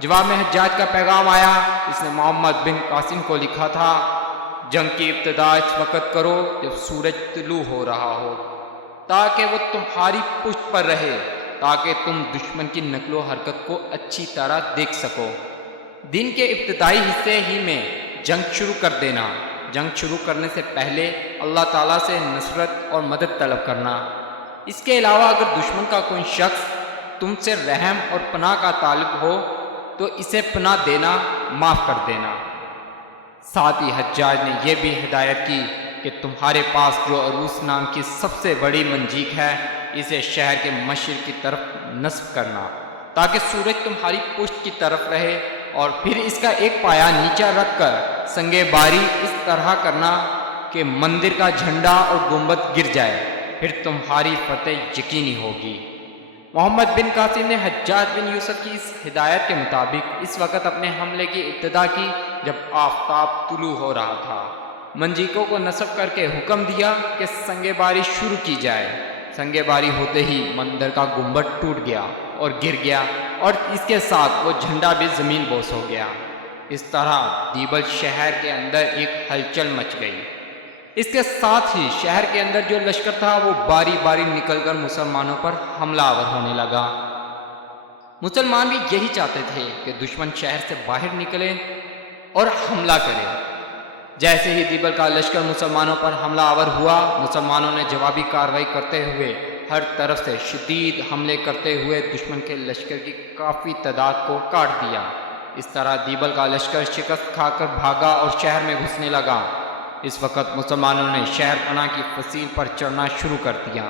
جواب میں حجاج کا پیغام آیا۔ اس نے محمد بن قاسم کو لکھا تھا، جنگ کی ابتدا اس وقت کرو جب سورج طلوع ہو رہا ہو، تاکہ وہ تمہاری پشت پر رہے، تاکہ تم دشمن کی نقل و حرکت کو اچھی طرح دیکھ سکو۔ دن کے ابتدائی حصے ہی میں جنگ شروع کر دینا۔ جنگ شروع کرنے سے پہلے اللہ تعالیٰ سے نصرت اور مدد طلب کرنا۔ اس کے علاوہ اگر دشمن کا کوئی شخص تم سے رحم اور پناہ کا تعلق ہو تو اسے پناہ دینا، معاف کر دینا۔ ساتھ ہی حجاج نے یہ بھی ہدایت کی کہ تمہارے پاس جو عروس نام کی سب سے بڑی منجیک ہے، اسے شہر کے مشرق کی طرف نصب کرنا، تاکہ سورج تمہاری پشت کی طرف رہے، اور پھر اس کا ایک پایا نیچا رکھ کر سنگ باری اس طرح کرنا کہ مندر کا جھنڈا اور گنبد گر جائے، پھر تمہاری فتح یقینی ہوگی۔ محمد بن قاسم نے حجاج بن یوسف کی اس ہدایت کے مطابق اس وقت اپنے حملے کی ابتدا کی جب آفتاب طلوع ہو رہا تھا۔ منجیکوں کو نصب کر کے حکم دیا کہ سنگ باری شروع کی جائے۔ سنگ باری ہوتے ہی مندر کا گنبد ٹوٹ گیا اور گر گیا، اور اس کے ساتھ وہ جھنڈا بھی زمین بوس ہو گیا۔ اس طرح دیبل شہر کے اندر ایک ہلچل مچ گئی۔ اس کے ساتھ ہی شہر کے اندر جو لشکر تھا وہ باری باری نکل کر مسلمانوں پر حملہ آور ہونے لگا۔ مسلمان بھی یہی چاہتے تھے کہ دشمن شہر سے باہر نکلے اور حملہ کرے۔ جیسے ہی دیبل کا لشکر مسلمانوں پر حملہ آور ہوا، مسلمانوں نے جوابی کارروائی کرتے ہوئے ہر طرف سے شدید حملے کرتے ہوئے دشمن کے لشکر کی کافی تعداد کو کاٹ دیا۔ اس طرح دیبل کا لشکر شکست کھا کر بھاگا اور شہر میں گھسنے لگا۔ اس وقت مسلمانوں نے شہر پناہ کی فصیل پر چڑھنا شروع کر دیا۔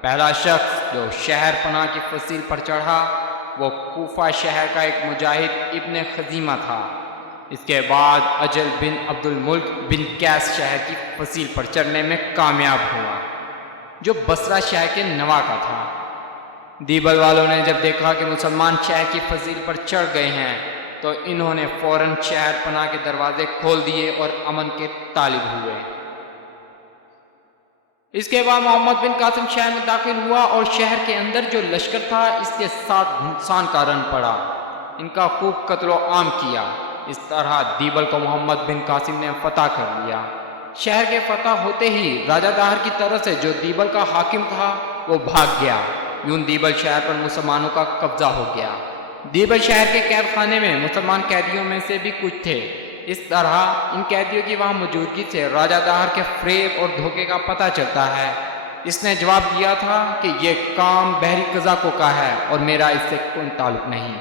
پہلا شخص جو شہر پناہ کی فصیل پر چڑھا وہ کوفہ شہر کا ایک مجاہد ابن خزیمہ تھا۔ اس کے بعد اجل بن عبد الملک بن قیس شہر کی فصیل پر چڑھنے میں کامیاب ہوا، جو بصرہ شہر کے نواح کا تھا۔ دیبل والوں نے جب دیکھا کہ مسلمان شہر کی فصیل پر چڑھ گئے ہیں تو انہوں نے فوراً شہر پناہ کے دروازے کھول دیے اور امن کے طالب ہوئے۔ اس کے بعد محمد بن قاسم شہر میں داخل ہوا اور شہر کے اندر جو لشکر تھا اس کے ساتھ نقصان کا رن پڑا، ان کا خوب قتل و عام کیا۔ اس طرح دیبل کو محمد بن قاسم نے فتح کر لیا۔ شہر کے فتح ہوتے ہی راجہ داہر کی طرف سے جو دیبل کا حاکم تھا وہ بھاگ گیا۔ یوں دیبل شہر پر مسلمانوں کا قبضہ ہو گیا۔ دیبل شہر کے قید خانے میں مسلمان قیدیوں میں سے بھی کچھ تھے۔ اس طرح ان قیدیوں کی وہاں موجودگی سے راجہ داہر کے فریب اور دھوکے کا پتہ چلتا ہے۔ اس نے جواب دیا تھا کہ یہ کام بحری قزاقوں کا ہے اور میرا اس سے کوئی تعلق نہیں۔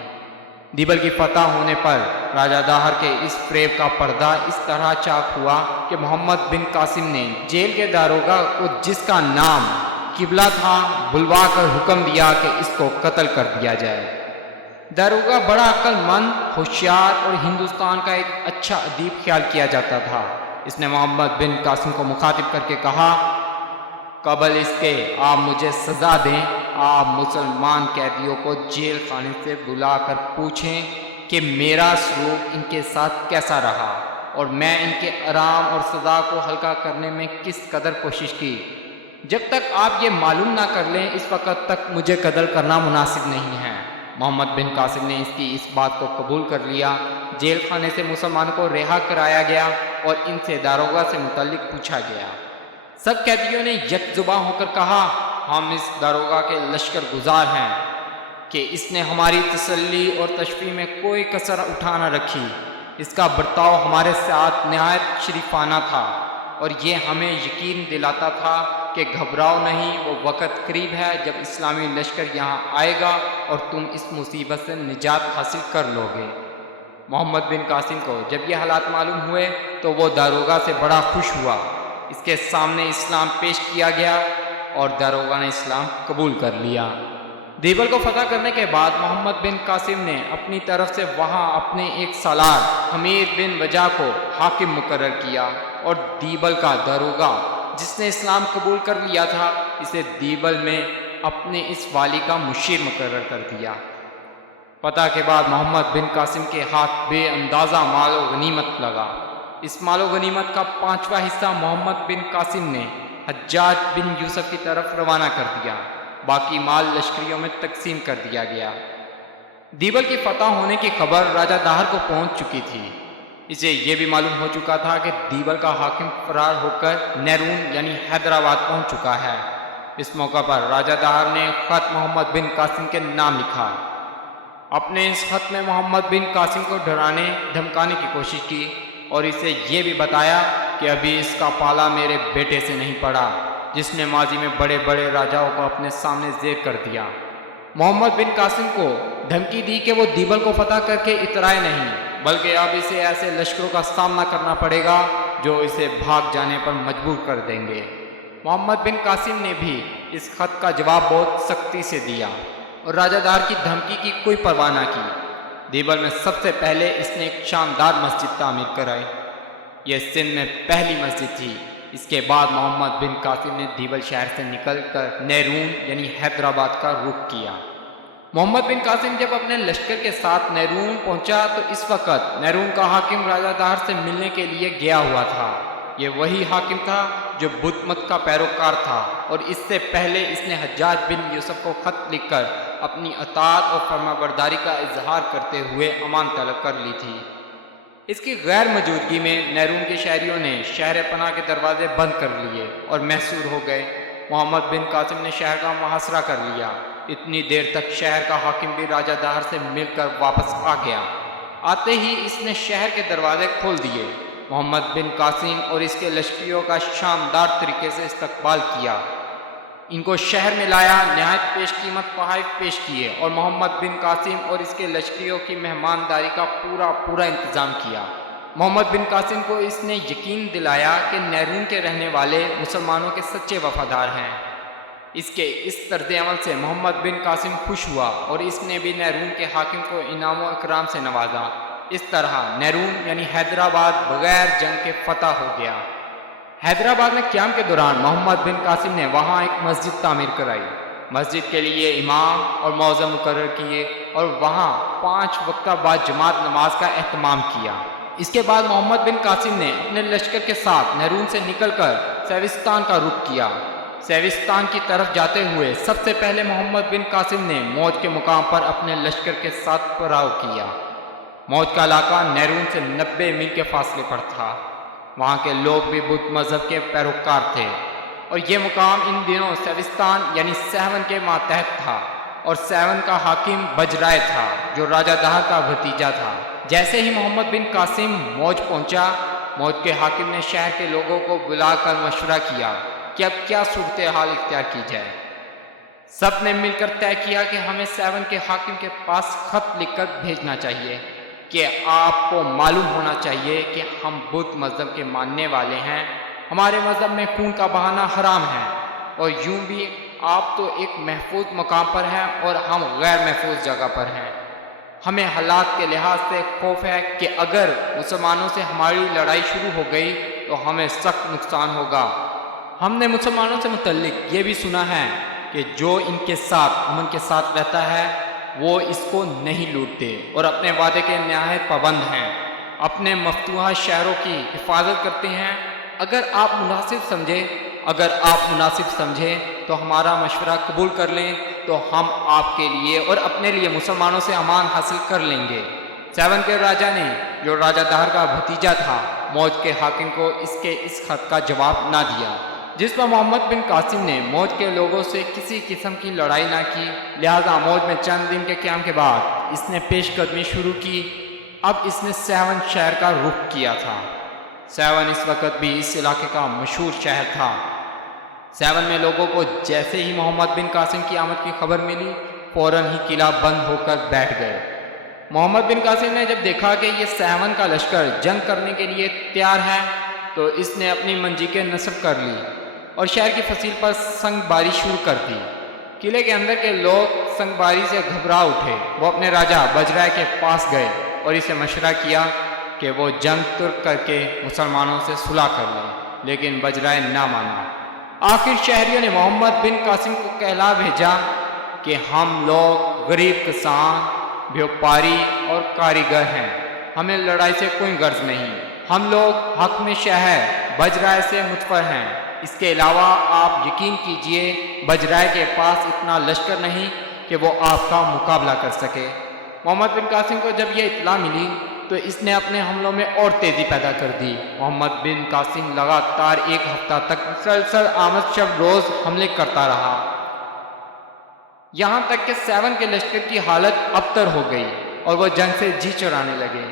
دیبل کی فتح ہونے پر راجہ داہر کے اس فریب کا پردہ اس طرح چاک ہوا کہ محمد بن قاسم نے جیل کے داروغہ کو، جس کا نام قبلہ تھا، بلوا کر حکم دیا کہ اس کو قتل کر دیا جائے۔ داروغہ بڑا عقل مند، ہوشیار اور ہندوستان کا ایک اچھا ادیب خیال کیا جاتا تھا۔ اس نے محمد بن قاسم کو مخاطب کر کے کہا، قبل اس کے آپ مجھے سزا دیں، آپ مسلمان قیدیوں کو جیل خانے سے بلا کر پوچھیں کہ میرا سلوک ان کے ساتھ کیسا رہا اور میں ان کے آرام اور سزا کو ہلکا کرنے میں کس قدر کوشش کی۔ جب تک آپ یہ معلوم نہ کر لیں اس وقت تک مجھے قتل کرنا مناسب نہیں ہے۔ محمد بن قاسم نے اس بات کو قبول کر لیا۔ جیل خانے سے مسلمانوں کو رہا کرایا گیا اور ان سے داروغہ سے متعلق پوچھا گیا۔ سب قیدیوں نے یک زباں ہو کر کہا، ہم اس داروغہ کے لشکر گزار ہیں کہ اس نے ہماری تسلی اور تشفیع میں کوئی کسر اٹھا نہ رکھی۔ اس کا برتاؤ ہمارے ساتھ نہایت شریفانہ تھا اور یہ ہمیں یقین دلاتا تھا کہ گھبراؤ نہیں، وہ وقت قریب ہے جب اسلامی لشکر یہاں آئے گا اور تم اس مصیبت سے نجات حاصل کر لو گے۔ محمد بن قاسم کو جب یہ حالات معلوم ہوئے تو وہ داروغہ سے بڑا خوش ہوا۔ اس کے سامنے اسلام پیش کیا گیا اور داروغہ نے اسلام قبول کر لیا۔ دیبل کو فتح کرنے کے بعد محمد بن قاسم نے اپنی طرف سے وہاں اپنے ایک سالار حمید بن وجہ کو حاکم مقرر کیا اور دیبل کا داروغہ جس نے اسلام قبول کر لیا تھا اسے دیبل میں اپنے اس والی کا مشیر مقرر کر دیا۔ فتح کے بعد محمد بن قاسم کے ہاتھ بے اندازہ مال و غنیمت لگا۔ اس مال و غنیمت کا 5واں حصہ محمد بن قاسم نے حجاج بن یوسف کی طرف روانہ کر دیا، باقی مال لشکریوں میں تقسیم کر دیا گیا۔ دیبل کی فتح ہونے کی خبر راجہ داہر کو پہنچ چکی تھی۔ اسے یہ بھی معلوم ہو چکا تھا کہ دیبل کا حاکم فرار ہو کر نیرون یعنی حیدرآباد پہنچ چکا ہے۔ اس موقع پر راجہ داہر نے خط محمد بن قاسم کے نام لکھا۔ اپنے اس خط میں محمد بن قاسم کو ڈرانے دھمکانے کی کوشش کی اور اسے یہ بھی بتایا کہ ابھی اس کا پالا میرے بیٹے سے نہیں پڑا جس نے ماضی میں بڑے بڑے راجاؤں کو اپنے سامنے زیر کر دیا۔ محمد بن قاسم کو دھمکی دی کہ وہ دیبل کو فتح کر کے اترائے نہیں بلکہ اب اسے ایسے لشکروں کا سامنا کرنا پڑے گا جو اسے بھاگ جانے پر مجبور کر دیں گے۔ محمد بن قاسم نے بھی اس خط کا جواب بہت سختی سے دیا اور راجہ دار کی دھمکی کی کوئی پرواہ نہ کی۔ دیبل میں سب سے پہلے اس نے ایک شاندار مسجد تعمیر کرائی۔ یہ سندھ میں پہلی مسجد تھی۔ اس کے بعد محمد بن قاسم نے دیبل شہر سے نکل کر نیرون یعنی حیدرآباد کا رخ کیا۔ محمد بن قاسم جب اپنے لشکر کے ساتھ نیرون پہنچا تو اس وقت نیرون کا حاکم راجہ داہر سے ملنے کے لیے گیا ہوا تھا۔ یہ وہی حاکم تھا جو بدھ مت کا پیروکار تھا اور اس سے پہلے اس نے حجاج بن یوسف کو خط لکھ کر اپنی اطاعت اور فرمانبرداری کا اظہار کرتے ہوئے امان طلب کر لی تھی۔ اس کی غیر موجودگی میں نیرون کے شہریوں نے شہر پناہ کے دروازے بند کر لیے اور محصور ہو گئے۔ محمد بن قاسم نے شہر کا محاصرہ کر لیا۔ اتنی دیر تک شہر کا حاکم بھی راجہ داہر سے مل کر واپس آ گیا۔ آتے ہی اس نے شہر کے دروازے کھول دیے۔ محمد بن قاسم اور اس کے لشکریوں کا شاندار طریقے سے استقبال کیا۔ ان کو شہر میں لایا، نہایت پیش قیمت تحائف پیش کیے اور محمد بن قاسم اور اس کے لشکریوں کی مہمانداری کا پورا انتظام کیا۔ محمد بن قاسم کو اس نے یقین دلایا کہ نیرون کے رہنے والے مسلمانوں کے سچے وفادار ہیں۔ اس کے اس طرز عمل سے محمد بن قاسم خوش ہوا اور اس نے بھی نیرون کے حاکم کو انعام و اکرام سے نوازا۔ اس طرح نیرون یعنی حیدرآباد بغیر جنگ کے فتح ہو گیا۔ حیدرآباد میں قیام کے دوران محمد بن قاسم نے وہاں ایک مسجد تعمیر کرائی۔ مسجد کے لیے امام اور مؤذن مقرر کیے اور وہاں 5 وقتہ بعد جماعت نماز کا اہتمام کیا۔ اس کے بعد محمد بن قاسم نے اپنے لشکر کے ساتھ نیرون سے نکل کر سیوستان کا رخ کیا۔ سیوستان کی طرف جاتے ہوئے سب سے پہلے محمد بن قاسم نے موج کے مقام پر اپنے لشکر کے ساتھ پڑاؤ کیا۔ موج کا علاقہ نیرون سے 90 میل کے فاصلے پر تھا۔ وہاں کے لوگ بھی بدھ مذہب کے پیروکار تھے اور یہ مقام ان دنوں سیوستان یعنی سیون کے ماتحت تھا اور سیون کا حاکم بجرائے تھا جو راجہ داہر کا بھتیجا تھا۔ جیسے ہی محمد بن قاسم موج پہنچا، موج کے حاکم نے شہر کے لوگوں کو بلا کر مشورہ کیا کہ اب کیا صورتحال اختیار کی جائے۔ سب نے مل کر طے کیا کہ ہمیں سیون کے حاکم کے پاس خط لکھ کر بھیجنا چاہیے کہ آپ کو معلوم ہونا چاہیے کہ ہم بدھ مذہب کے ماننے والے ہیں، ہمارے مذہب میں خون کا بہانا حرام ہے اور یوں بھی آپ تو ایک محفوظ مقام پر ہیں اور ہم غیر محفوظ جگہ پر ہیں۔ ہمیں حالات کے لحاظ سے خوف ہے کہ اگر مسلمانوں سے ہماری لڑائی شروع ہو گئی تو ہمیں سخت نقصان ہوگا۔ ہم نے مسلمانوں سے متعلق یہ بھی سنا ہے کہ جو ان کے ساتھ امن کے ساتھ رہتا ہے وہ اس کو نہیں لوٹتے اور اپنے وعدے کے نہایت پابند ہیں، اپنے مفتوحہ شہروں کی حفاظت کرتے ہیں۔ اگر آپ مناسب سمجھیں تو ہمارا مشورہ قبول کر لیں تو ہم آپ کے لیے اور اپنے لیے مسلمانوں سے امان حاصل کر لیں گے۔ سیون کے راجہ نے جو راجہ داہر کا بھتیجا تھا موج کے حاکم کو اس کے اس خط کا جواب نہ دیا جس پر محمد بن قاسم نے موج کے لوگوں سے کسی قسم کی لڑائی نہ کی، لہذا موج میں چند دن کے قیام کے بعد اس نے پیش قدمی شروع کی۔ اب اس نے سیون شہر کا رخ کیا تھا۔ سیون اس وقت بھی اس علاقے کا مشہور شہر تھا۔ سیون میں لوگوں کو جیسے ہی محمد بن قاسم کی آمد کی خبر ملی، فوراً ہی قلعہ بند ہو کر بیٹھ گئے۔ محمد بن قاسم نے جب دیکھا کہ یہ سیون کا لشکر جنگ کرنے کے لیے تیار ہے تو اس نے اپنی منجیقیں نصب کر لی اور شہر کی فصیل پر سنگ باری شروع کر دی۔ قلعے کے اندر کے لوگ سنگ باری سے گھبرا اٹھے۔ وہ اپنے راجہ بجرائے کے پاس گئے اور اسے مشورہ کیا کہ وہ جنگ ترک کر کے مسلمانوں سے صلح کر لیں، لیکن بجرائے نہ مانا۔ آخر شہریوں نے محمد بن قاسم کو کہلا بھیجا کہ ہم لوگ غریب کسان، بیوپاری اور کاریگر ہیں، ہمیں لڑائی سے کوئی غرض نہیں، ہم لوگ حق میں شہر بجرائے سے متفر ہیں۔ اس کے علاوہ آپ یقین کیجئے بجرائے کے پاس اتنا لشکر نہیں کہ وہ آپ کا مقابلہ کر سکے۔ محمد بن قاسم کو جب یہ اطلاع ملی تو اس نے اپنے حملوں میں اور تیزی پیدا کر دی۔ محمد بن قاسم لگاتار ایک ہفتہ تک مسلسل آمد شب روز حملے کرتا رہا، یہاں تک کہ سیون کے لشکر کی حالت ابتر ہو گئی اور وہ جنگ سے جی چرانے لگے۔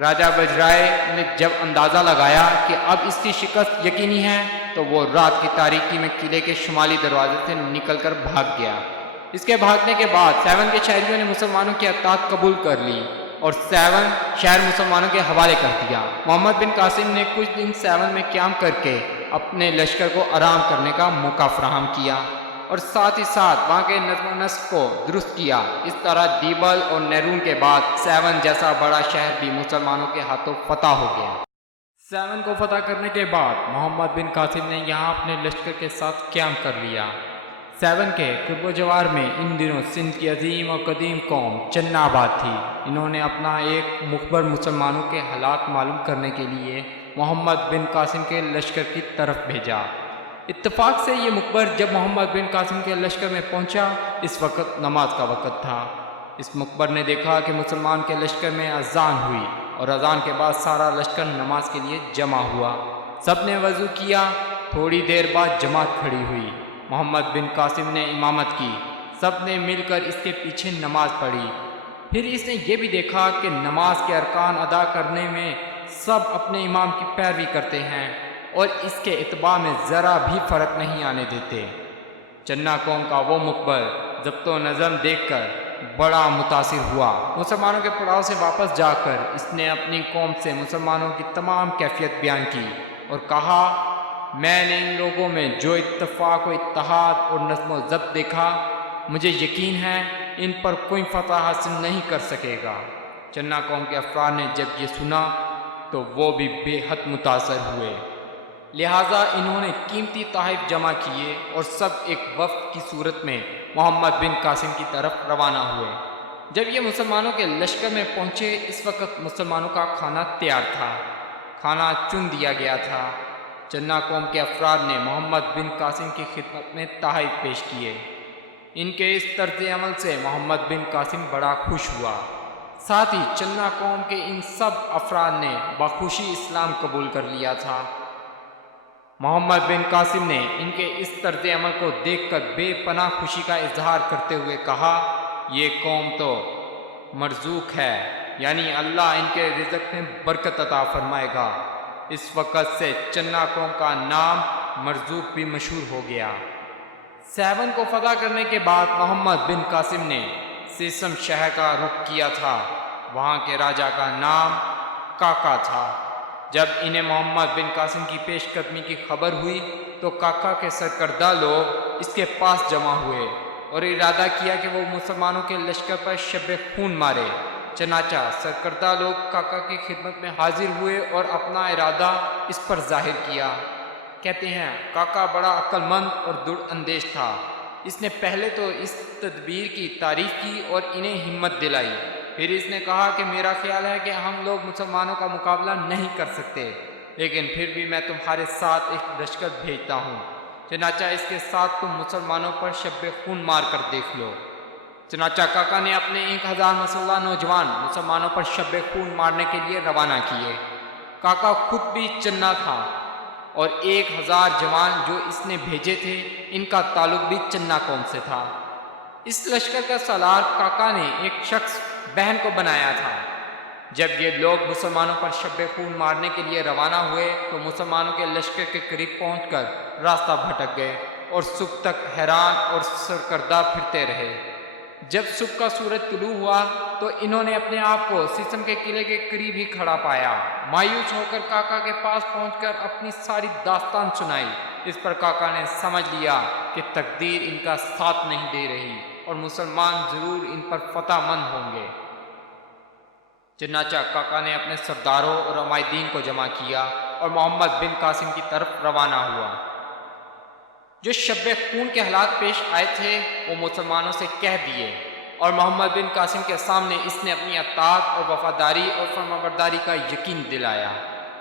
راجہ بجرائے نے جب اندازہ لگایا کہ اب اس کی شکست یقینی ہے تو وہ رات کی تاریکی میں قلعے کے شمالی دروازے سے نکل کر بھاگ گیا۔ اس کے بھاگنے کے بعد سیون کے شہریوں نے مسلمانوں کی اطاعت قبول کر لی اور سیون شہر مسلمانوں کے حوالے کر دیا۔ محمد بن قاسم نے کچھ دن سیون میں قیام کر کے اپنے لشکر کو آرام کرنے کا موقع فراہم کیا اور ساتھ ہی ساتھ وہاں کے نظم و نسق کو درست کیا۔ اس طرح دیبل اور نیرون کے بعد سیون جیسا بڑا شہر بھی مسلمانوں کے ہاتھوں فتح ہو گیا۔ سیون کو فتح کرنے کے بعد محمد بن قاسم نے یہاں اپنے لشکر کے ساتھ قیام کر لیا۔ سیون کے قرب و جوار میں ان دنوں سندھ کی عظیم اور قدیم قوم چنا آباد تھی۔ انہوں نے اپنا ایک مخبر مسلمانوں کے حالات معلوم کرنے کے لیے محمد بن قاسم کے لشکر کی طرف بھیجا۔ اتفاق سے یہ مخبر جب محمد بن قاسم کے لشکر میں پہنچا، اس وقت نماز کا وقت تھا۔ اس مخبر نے دیکھا کہ مسلمان کے لشکر میں اذان ہوئی اور اذان کے بعد سارا لشکر نماز کے لیے جمع ہوا۔ سب نے وضو کیا۔ تھوڑی دیر بعد جماعت کھڑی ہوئی۔ محمد بن قاسم نے امامت کی۔ سب نے مل کر اس کے پیچھے نماز پڑھی۔ پھر اس نے یہ بھی دیکھا کہ نماز کے ارکان ادا کرنے میں سب اپنے امام کی پیروی کرتے ہیں اور اس کے اتباع میں ذرا بھی فرق نہیں آنے دیتے۔ چنا قوم کا وہ مخبر ضبط و نظم دیکھ کر بڑا متاثر ہوا۔ مسلمانوں کے پڑاؤ سے واپس جا کر اس نے اپنی قوم سے مسلمانوں کی تمام کیفیت بیان کی اور کہا، میں نے ان لوگوں میں جو اتفاق و اتحاد اور نظم و ضبط دیکھا، مجھے یقین ہے ان پر کوئی فتح حاصل نہیں کر سکے گا۔ چنا قوم کے افراد نے جب یہ سنا تو وہ بھی بے حد متاثر ہوئے، لہٰذا انہوں نے قیمتی تحائف جمع کیے اور سب ایک وفد کی صورت میں محمد بن قاسم کی طرف روانہ ہوئے۔ جب یہ مسلمانوں کے لشکر میں پہنچے، اس وقت مسلمانوں کا کھانا تیار تھا۔ کھانا چن دیا گیا تھا۔ چنا قوم کے افراد نے محمد بن قاسم کی خدمت میں تحائف پیش کیے۔ ان کے اس طرز عمل سے محمد بن قاسم بڑا خوش ہوا۔ ساتھ ہی چنا قوم کے ان سب افراد نے بخوشی اسلام قبول کر لیا تھا۔ محمد بن قاسم نے ان کے اس طرز عمل کو دیکھ کر بے پناہ خوشی کا اظہار کرتے ہوئے کہا، یہ قوم تو مرزوق ہے، یعنی اللہ ان کے رزق میں برکت عطا فرمائے گا۔ اس وقت سے چنا قوم کا نام مرزوق بھی مشہور ہو گیا۔ سیون کو فتح کرنے کے بعد محمد بن قاسم نے سیسم شہر کا رخ کیا تھا۔ وہاں کے راجہ کا نام کاکا تھا۔ جب انہیں محمد بن قاسم کی پیش قدمی کی خبر ہوئی تو کاکا کے سرکردہ لوگ اس کے پاس جمع ہوئے اور ارادہ کیا کہ وہ مسلمانوں کے لشکر پر شب خون مارے۔ چنانچہ سرکردہ لوگ کاکا کی خدمت میں حاضر ہوئے اور اپنا ارادہ اس پر ظاہر کیا۔ کہتے ہیں کاکا بڑا عقل مند اور دڑ اندیش تھا۔ اس نے پہلے تو اس تدبیر کی تعریف کی اور انہیں ہمت دلائی۔ پھر اس نے کہا کہ میرا خیال ہے کہ ہم لوگ مسلمانوں کا مقابلہ نہیں کر سکتے، لیکن پھر بھی میں تمہارے ساتھ ایک لشکر بھیجتا ہوں۔ چنانچہ اس کے ساتھ تم مسلمانوں پر شب خون مار کر دیکھ لو۔ چنانچہ کاکا نے اپنے 1000 مسلح نوجوان مسلمانوں پر شب خون مارنے کے لیے روانہ کیے۔ کاکا خود بھی چنا تھا۔ اور 1000 جوان جو اس نے بھیجے تھے ان کا تعلق بھی چنا قوم سے تھا۔ اس لشکر کا سالار کاکا نے ایک شخص بہن کو بنایا تھا۔ جب یہ لوگ مسلمانوں پر شب خون مارنے کے لیے روانہ ہوئے تو مسلمانوں کے لشکر کے قریب پہنچ کر راستہ بھٹک گئے اور صبح تک حیران اور سرکردہ پھرتے رہے۔ جب صبح کا سورج طلوع ہوا تو انہوں نے اپنے آپ کو سیسم کے قلعے کے قریب ہی کھڑا پایا۔ مایوس ہو کر کاکا کے پاس پہنچ کر اپنی ساری داستان سنائی۔ اس پر کاکا نے سمجھ لیا کہ تقدیر ان کا ساتھ نہیں دے رہی اور مسلمان ضرور ان پر فتح مند ہوں گے۔ چنانچہ کاکا نے اپنے سرداروں اور عمائدین کو جمع کیا اور محمد بن قاسم کی طرف روانہ ہوا۔ جو شب خون کے حالات پیش آئے تھے وہ مسلمانوں سے کہہ دیے اور محمد بن قاسم کے سامنے اس نے اپنی اطاعت اور وفاداری اور فرمانبرداری کا یقین دلایا۔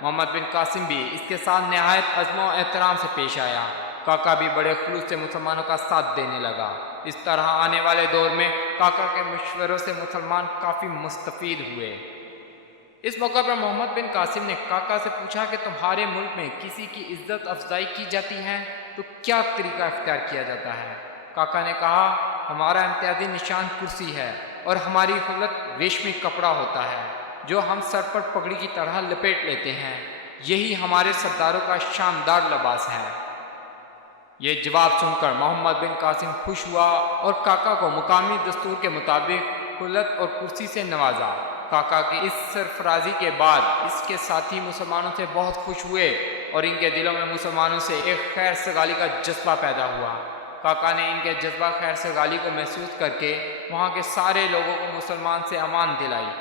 محمد بن قاسم بھی اس کے ساتھ نہایت عزم و احترام سے پیش آیا۔ کاکا بھی بڑے خلوص سے مسلمانوں کا ساتھ دینے لگا۔ اس طرح آنے والے دور میں کاکا کے مشوروں سے مسلمان کافی مستفید ہوئے۔ اس موقع پر محمد بن قاسم نے کاکا سے پوچھا کہ تمہارے ملک میں کسی کی عزت افزائی کی جاتی ہے تو کیا طریقہ اختیار کیا جاتا ہے؟ کاکا نے کہا ہمارا امتیازی نشان کرسی ہے اور ہماری خلت ریشمی کپڑا ہوتا ہے جو ہم سر پر پگڑی کی طرح لپیٹ لیتے ہیں، یہی ہمارے سرداروں کا شاندار لباس ہے۔ یہ جواب سن کر محمد بن قاسم خوش ہوا اور کاکا کو مقامی دستور کے مطابق خلت اور کرسی سے نوازا۔ کاکا کی اس سرفرازی کے بعد اس کے ساتھی مسلمانوں سے بہت خوش ہوئے اور ان کے دلوں میں مسلمانوں سے ایک خیر سگالی کا جذبہ پیدا ہوا۔ کاکا نے ان کے جذبہ خیر سگالی کو محسوس کر کے وہاں کے سارے لوگوں کو مسلمان سے امان دلائی۔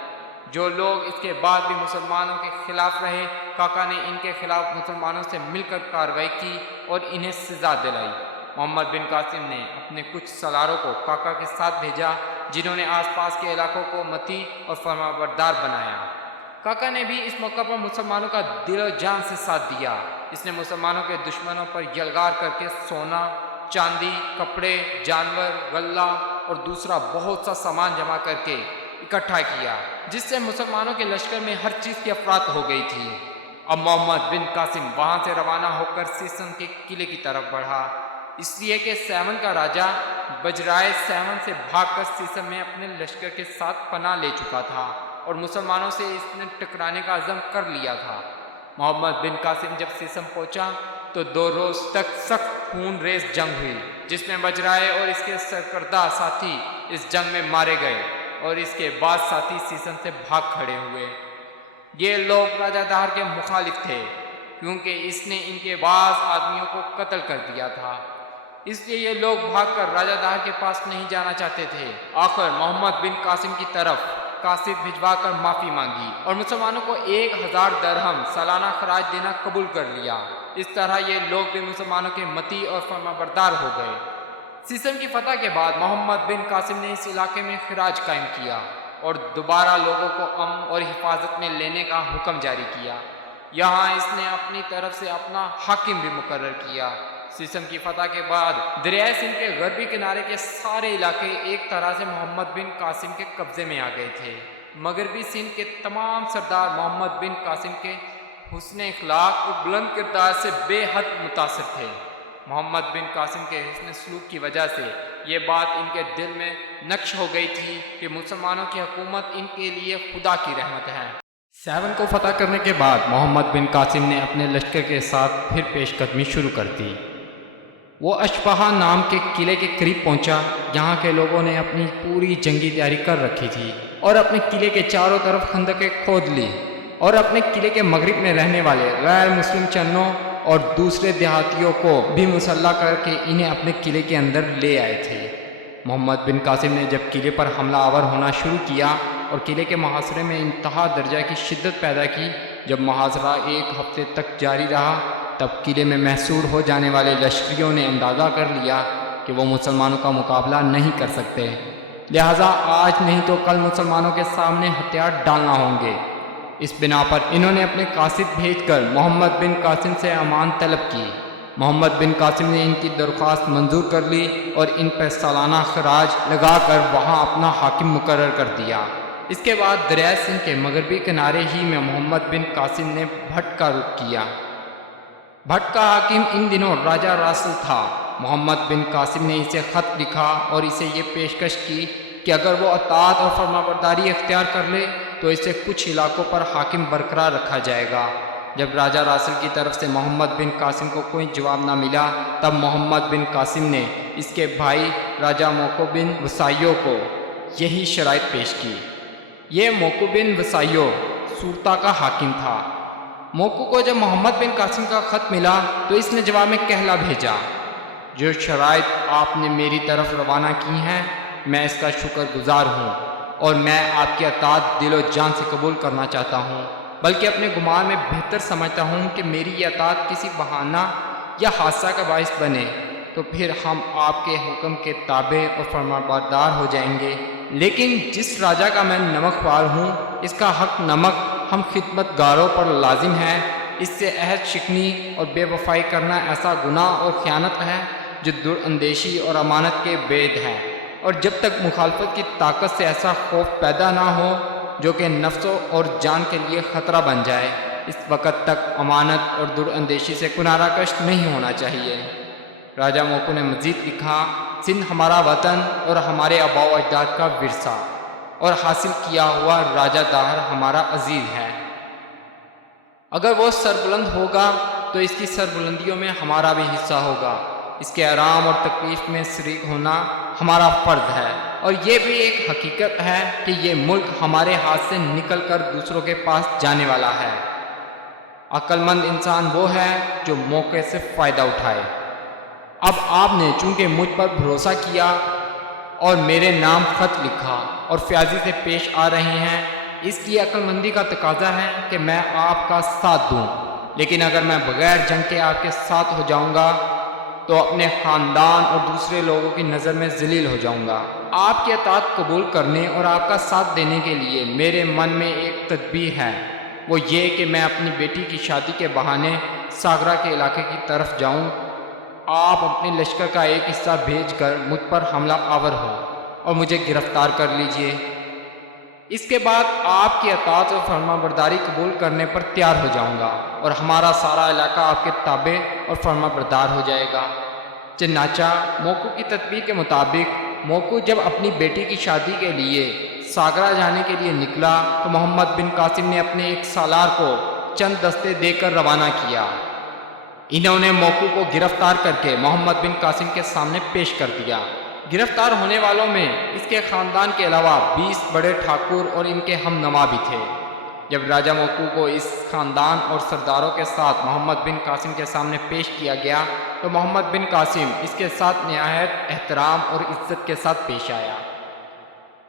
جو لوگ اس کے بعد بھی مسلمانوں کے خلاف رہے، کاکا نے ان کے خلاف مسلمانوں سے مل کر کارروائی کی اور انہیں سزا دلائی۔ محمد بن قاسم نے اپنے کچھ سالاروں کو کاکا کے ساتھ بھیجا جنہوں نے آس پاس کے علاقوں کو متی اور فرمانبردار بنایا۔ کاکا نے بھی اس موقع پر مسلمانوں کا دل و جان سے ساتھ دیا۔ اس نے مسلمانوں کے دشمنوں پر یلغار کر کے سونا، چاندی، کپڑے، جانور، غلہ اور دوسرا بہت سا سامان جمع کر کے اکٹھا کیا، جس سے مسلمانوں کے لشکر میں ہر چیز کی افراط ہو گئی تھی۔ اب محمد بن قاسم وہاں سے روانہ ہو کر سیسن کے قلعے کی طرف بڑھا، اس لیے کہ سیون کا راجہ بجرائے سیون سے بھاگ کر سیسن میں اپنے لشکر کے ساتھ پناہ لے چکا تھا اور مسلمانوں سے اس نے ٹکرانے کا عزم کر لیا تھا۔ محمد بن قاسم جب سیسن پہنچا تو 2 روز تک سخت خون ریز جنگ ہوئی، جس میں بجرائے اور اس کے سرکردہ ساتھی اس جنگ میں مارے گئے اور اس کے بعد ساتھی سیسن سے بھاگ کھڑے ہوئے۔ یہ لوگ راجہ دہر کے مخالف تھے کیونکہ اس نے ان کے بعض آدمیوں کو قتل کر دیا تھا، اس لیے یہ لوگ بھاگ کر راجہ دہر کے پاس نہیں جانا چاہتے تھے۔ آخر محمد بن قاسم کی طرف قاصد بھجوا کر معافی مانگی اور مسلمانوں کو 1000 درہم سالانہ خراج دینا قبول کر لیا۔ اس طرح یہ لوگ بھی مسلمانوں کے متی اور فرمانبردار ہو گئے۔ سیسن کی فتح کے بعد محمد بن قاسم نے اس علاقے میں خراج قائم کیا اور دوبارہ لوگوں کو امن اور حفاظت میں لینے کا حکم جاری کیا۔ یہاں اس نے اپنی طرف سے اپنا حاکم بھی مقرر کیا۔ سیسن کی فتح کے بعد دریائے سندھ کے غربی کنارے کے سارے علاقے ایک طرح سے محمد بن قاسم کے قبضے میں آ گئے تھے۔ مغربی سندھ کے تمام سردار محمد بن قاسم کے حسن اخلاق اور بلند کردار سے بے حد متاثر تھے۔ محمد بن قاسم کے حسن سلوک کی وجہ سے یہ بات ان کے دل میں نقش ہو گئی تھی کہ مسلمانوں کی حکومت ان کے لیے خدا کی رحمت ہے۔ سیون کو فتح کرنے کے بعد محمد بن قاسم نے اپنے لشکر کے ساتھ پھر پیش قدمی شروع کر دی۔ وہ اشپہا نام کے قلعے کے قریب پہنچا۔ یہاں کے لوگوں نے اپنی پوری جنگی تیاری کر رکھی تھی اور اپنے قلعے کے چاروں طرف خندقیں کھود لی اور اپنے قلعے کے مغرب میں رہنے والے غیر مسلم چنوں اور دوسرے دیہاتیوں کو بھی مسلح کر کے انہیں اپنے قلعے کے اندر لے آئے تھے۔ محمد بن قاسم نے جب قلعے پر حملہ آور ہونا شروع کیا اور قلعے کے محاصرے میں انتہا درجہ کی شدت پیدا کی، جب محاصرہ 1 ہفتے تک جاری رہا تب قلعے میں محصور ہو جانے والے لشکریوں نے اندازہ کر لیا کہ وہ مسلمانوں کا مقابلہ نہیں کر سکتے، لہٰذا آج نہیں تو کل مسلمانوں کے سامنے ہتھیار ڈالنا ہوں گے۔ اس بنا پر انہوں نے اپنے قاصد بھیج کر محمد بن قاسم سے امان طلب کی۔ محمد بن قاسم نے ان کی درخواست منظور کر لی اور ان پر سالانہ خراج لگا کر وہاں اپنا حاکم مقرر کر دیا۔ اس کے بعد دریائے سندھ کے مغربی کنارے ہی میں محمد بن قاسم نے بھٹ کا رخ کیا۔ بھٹ کا حاکم ان دنوں راجہ راسل تھا۔ محمد بن قاسم نے اسے خط لکھا اور اسے یہ پیشکش کی کہ اگر وہ اطاعت اور فرمانبرداری اختیار کر لے تو اسے کچھ علاقوں پر حاکم برقرار رکھا جائے گا۔ جب راجہ راسل کی طرف سے محمد بن قاسم کو کوئی جواب نہ ملا تب محمد بن قاسم نے اس کے بھائی راجہ موقع بن وسائیو کو یہی شرائط پیش کی۔ یہ موقع بن وسائیو سورتا کا حاکم تھا۔ موقع کو جب محمد بن قاسم کا خط ملا تو اس نے جواب میں کہلا بھیجا، جو شرائط آپ نے میری طرف روانہ کی ہیں میں اس کا شکر گزار ہوں اور میں آپ کی اطاعت دل و جان سے قبول کرنا چاہتا ہوں، بلکہ اپنے گمان میں بہتر سمجھتا ہوں کہ میری یہ اطاعت کسی بہانہ یا حادثہ کا باعث بنے تو پھر ہم آپ کے حکم کے تابع اور فرمانبردار ہو جائیں گے، لیکن جس راجہ کا میں نمک خوار ہوں اس کا حق نمک ہم خدمت گاروں پر لازم ہے۔ اس سے عہد شکنی اور بے وفائی کرنا ایسا گناہ اور خیانت ہے جو دراندیشی اور امانت کے بید ہے، اور جب تک مخالفت کی طاقت سے ایسا خوف پیدا نہ ہو جو کہ نفس اور جان کے لیے خطرہ بن جائے، اس وقت تک امانت اور دراندیشی سے کنارہ کش نہیں ہونا چاہیے۔ راجہ موقع نے مزید لکھا، سندھ ہمارا وطن اور ہمارے آباء و اجداد کا ورثہ اور حاصل کیا ہوا راجہ داہر ہمارا عزیز ہے۔ اگر وہ سربلند ہوگا تو اس کی سربلندیوں میں ہمارا بھی حصہ ہوگا۔ اس کے آرام اور تکلیف میں شریک ہونا ہمارا فرض ہے، اور یہ بھی ایک حقیقت ہے کہ یہ ملک ہمارے ہاتھ سے نکل کر دوسروں کے پاس جانے والا ہے۔ عقل مند انسان وہ ہے جو موقع سے فائدہ اٹھائے۔ اب آپ نے چونکہ مجھ پر بھروسہ کیا اور میرے نام خط لکھا اور فیاضی سے پیش آ رہے ہیں، اس لیے عقل مندی کا تقاضا ہے کہ میں آپ کا ساتھ دوں، لیکن اگر میں بغیر جنگ کے آپ کے ساتھ ہو جاؤں گا تو اپنے خاندان اور دوسرے لوگوں کی نظر میں ذلیل ہو جاؤں گا۔ آپ کی اطاعت قبول کرنے اور آپ کا ساتھ دینے کے لیے میرے من میں ایک تدبیر ہے، وہ یہ کہ میں اپنی بیٹی کی شادی کے بہانے ساگرا کے علاقے کی طرف جاؤں۔ آپ اپنے لشکر کا ایک حصہ بھیج کر مجھ پر حملہ آور ہو اور مجھے گرفتار کر لیجئے۔ اس کے بعد آپ کی اطاعت اور فرمانبرداری قبول کرنے پر تیار ہو جاؤں گا اور ہمارا سارا علاقہ آپ کے تابع اور فرمانبردار ہو جائے گا۔ چنانچہ موقع کی تدبیر کے مطابق موقع جب اپنی بیٹی کی شادی کے لیے ساگرا جانے کے لیے نکلا تو محمد بن قاسم نے اپنے ایک سالار کو چند دستے دے کر روانہ کیا۔ انہوں نے موقع کو گرفتار کر کے محمد بن قاسم کے سامنے پیش کر دیا۔ گرفتار ہونے والوں میں اس کے خاندان کے علاوہ 20 بڑے ٹھاکر اور ان کے ہم نوا بھی تھے۔ جب راجہ موقع کو اس خاندان اور سرداروں کے ساتھ محمد بن قاسم کے سامنے پیش کیا گیا تو محمد بن قاسم اس کے ساتھ نہایت احترام اور عزت کے ساتھ پیش آیا۔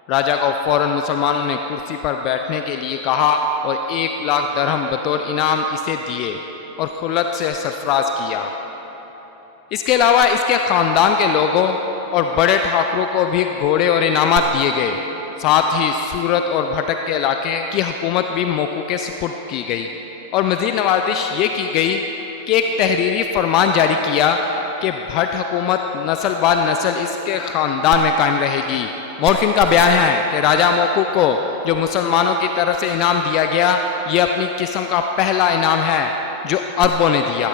راجہ کو فوراً مسلمانوں نے کرسی پر بیٹھنے کے لیے کہا اور 1,00,000 درہم بطور انعام اسے دیے اور خلت سے سرفراز کیا۔ اس کے علاوہ اس کے خاندان کے لوگوں اور بڑے ٹھاکروں کو بھی گھوڑے اور انعامات دیے گئے۔ ساتھ ہی سورت اور بھٹک کے علاقے کی حکومت بھی موقع کے سپرد کی گئی، اور مزید نوازش یہ کی گئی کہ ایک تحریری فرمان جاری کیا کہ بھٹ حکومت نسل بعد نسل اس کے خاندان میں قائم رہے گی۔ مورخین کا بیان ہے کہ راجہ موقع کو جو مسلمانوں کی طرف سے انعام دیا گیا یہ اپنی قسم کا پہلا انعام ہے جو عربوں نے دیا۔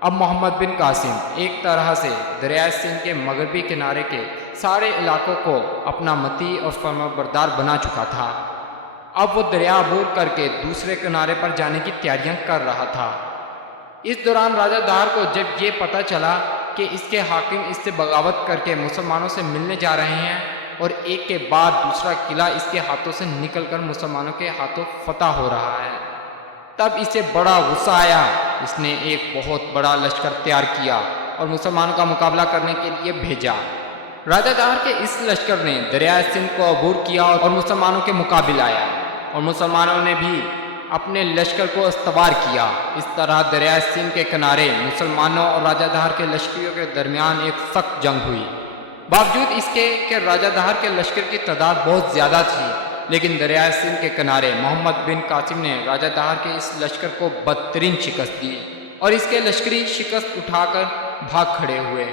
اب محمد بن قاسم ایک طرح سے دریائے سندھ کے مغربی کنارے کے سارے علاقوں کو اپنا مطیع اور فرمانبردار بنا چکا تھا۔ اب وہ دریا عبور کر کے دوسرے کنارے پر جانے کی تیاریاں کر رہا تھا۔ اس دوران راجہ دار کو جب یہ پتہ چلا کہ اس کے حاکم اس سے بغاوت کر کے مسلمانوں سے ملنے جا رہے ہیں اور ایک کے بعد دوسرا قلعہ اس کے ہاتھوں سے نکل کر مسلمانوں کے ہاتھوں فتح ہو رہا ہے، تب اسے بڑا غصہ آیا۔ اس نے ایک بہت بڑا لشکر تیار کیا اور مسلمانوں کا مقابلہ کرنے کے لیے بھیجا۔ راجہ دار کے اس لشکر نے دریائے سندھ کو عبور کیا اور مسلمانوں کے مقابل آیا، اور مسلمانوں نے بھی اپنے لشکر کو استوار کیا۔ اس طرح دریائے سندھ کے کنارے مسلمانوں اور راجہ دہر کے لشکریوں کے درمیان ایک سخت جنگ ہوئی۔ باوجود اس کے کہ راجہ دہر کے لشکر کی تعداد بہت زیادہ تھی، لیکن دریائے سندھ کے کنارے محمد بن قاسم نے راجہ دہر کے اس لشکر کو بدترین شکست دی اور اس کے لشکری شکست اٹھا کر بھاگ کھڑے ہوئے۔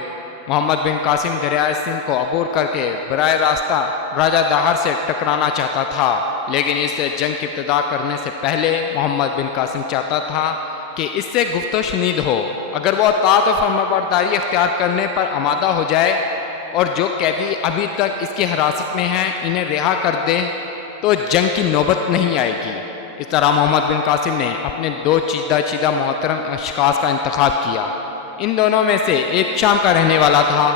محمد بن قاسم دریائے سندھ کو عبور کر کے براہ راستہ راجہ دہر سے ٹکرانا چاہتا تھا، لیکن اس سے جنگ کی ابتدا کرنے سے پہلے محمد بن قاسم چاہتا تھا کہ اس سے گفت و شنید ہو، اگر وہ اطاعت و فرمانبرداری اختیار کرنے پر آمادہ ہو جائے اور جو قیدی ابھی تک اس کی حراست میں ہیں انہیں رہا کر دے تو جنگ کی نوبت نہیں آئے گی۔ اس طرح محمد بن قاسم نے اپنے دو چیدہ محترم اشخاص کا انتخاب کیا۔ ان دونوں میں سے ایک شام کا رہنے والا تھا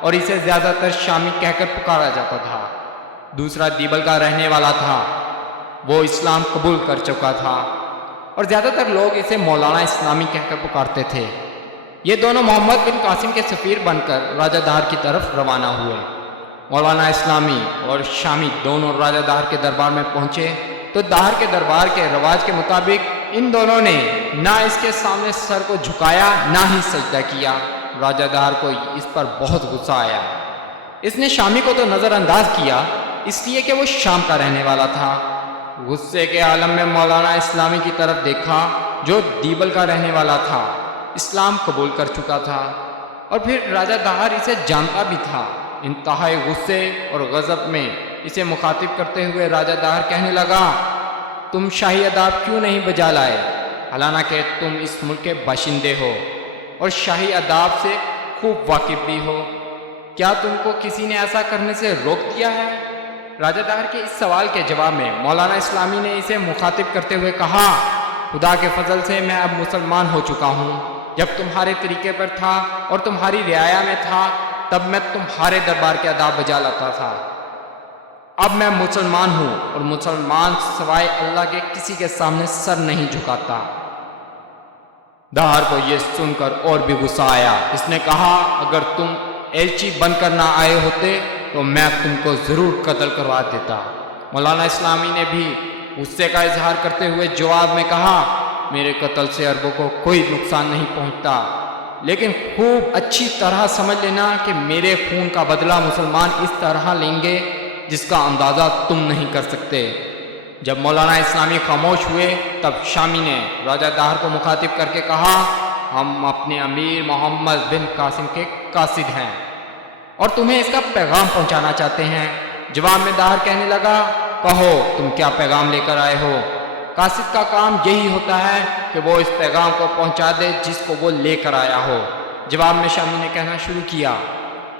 اور اسے زیادہ تر شامی کہہ کر پکارا جاتا تھا، دوسرا دیبل کا رہنے والا تھا، وہ اسلام قبول کر چکا تھا اور زیادہ تر لوگ اسے مولانا اسلامی کہہ کر پکارتے تھے۔ یہ دونوں محمد بن قاسم کے سفیر بن کر راجہ دہر کی طرف روانہ ہوئے۔ مولانا اسلامی اور شامی دونوں راجہ دہر کے دربار میں پہنچے تو دہر کے دربار کے رواج کے مطابق ان دونوں نے نہ اس کے سامنے سر کو جھکایا نہ ہی سجدہ کیا۔ راجہ دہر کو اس پر بہت غصہ آیا۔ اس نے شامی کو تو نظر انداز کیا اس لیے کہ وہ شام کا رہنے والا تھا۔ غصے کے عالم میں مولانا اسلامی کی طرف دیکھا جو دیبل کا رہنے والا تھا، اسلام قبول کر چکا تھا، اور پھر راجہ دہر اسے جانتا بھی تھا۔ انتہائی غصے اور غضب میں اسے مخاطب کرتے ہوئے راجہ دہر کہنے لگا، تم شاہی اداب کیوں نہیں بجا لائے، حالانکہ تم اس ملک کے باشندے ہو اور شاہی اداب سے خوب واقف بھی ہو؟ کیا تم کو کسی نے ایسا کرنے سے روک دیا ہے؟ راجہ دہر کے اس سوال کے جواب میں مولانا اسلامی نے اسے مخاطب کرتے ہوئے کہا، خدا کے فضل سے میں اب مسلمان ہو چکا ہوں۔ جب تمہارے طریقے پر تھا اور تمہاری رعایا میں تھا تب میں تمہارے دربار کے اداب بجا لاتا تھا۔ اب میں مسلمان ہوں اور مسلمان سوائے اللہ کے کسی کے سامنے سر نہیں جھکاتا۔ دہر کو یہ سن کر اور بھی غصہ آیا۔ اس نے کہا، اگر تم ایلچی بن کر نہ آئے ہوتے تو میں تم کو ضرور قتل کروا دیتا۔ مولانا اسلامی نے بھی غصے کا اظہار کرتے ہوئے جواب میں کہا، میرے قتل سے عربوں کو کوئی نقصان نہیں پہنچتا، لیکن خوب اچھی طرح سمجھ لینا کہ میرے خون کا بدلہ مسلمان اس طرح لیں گے جس کا اندازہ تم نہیں کر سکتے۔ جب مولانا اسلامی خاموش ہوئے تب شامی نے راجہ دہر کو مخاطب کر کے کہا، ہم اپنے امیر محمد بن قاسم کے قاصد ہیں اور تمہیں اس کا پیغام پہنچانا چاہتے ہیں۔ جواب میں دہر کہنے لگا، کہو تم کیا پیغام لے کر آئے ہو؟ قاصد کا کام یہی ہوتا ہے کہ وہ اس پیغام کو پہنچا دے جس کو وہ لے کر آیا ہو۔ جواب میں شامی نے کہنا شروع کیا،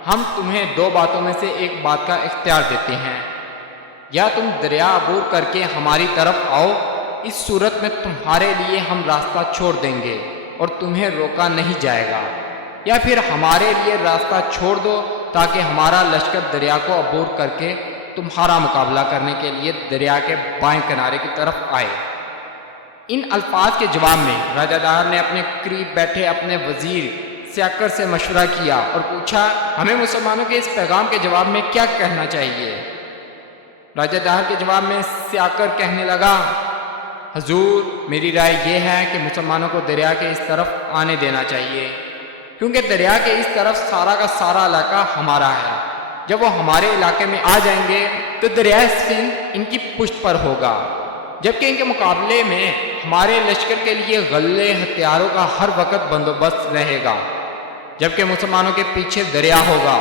ہم تمہیں دو باتوں میں سے ایک بات کا اختیار دیتے ہیں، یا تم دریا عبور کر کے ہماری طرف آؤ، اس صورت میں تمہارے لیے ہم راستہ چھوڑ دیں گے اور تمہیں روکا نہیں جائے گا، یا پھر ہمارے لیے راستہ چھوڑ دو تاکہ ہمارا لشکر دریا کو عبور کر کے تمہارا مقابلہ کرنے کے لیے دریا کے بائیں کنارے کی طرف آئے۔ ان الفاظ کے جواب میں راجہ دہر نے اپنے قریب بیٹھے اپنے وزیر سیاکر سے مشورہ کیا اور پوچھا، ہمیں مسلمانوں کے اس پیغام کے جواب میں کیا کہنا چاہیے؟ راجہ دہر کے جواب میں سیاکر کہنے لگا، حضور میری رائے یہ ہے کہ مسلمانوں کو دریا کے اس طرف آنے دینا چاہیے، کیونکہ دریا کے اس طرف سارا کا سارا علاقہ ہمارا ہے۔ جب وہ ہمارے علاقے میں آ جائیں گے تو دریائے سندھ ان کی پشت پر ہوگا، جبکہ ان کے مقابلے میں ہمارے لشکر کے لیے غلے ہتھیاروں کا ہر وقت بندوبست رہے گا، جبکہ مسلمانوں کے پیچھے دریا ہوگا،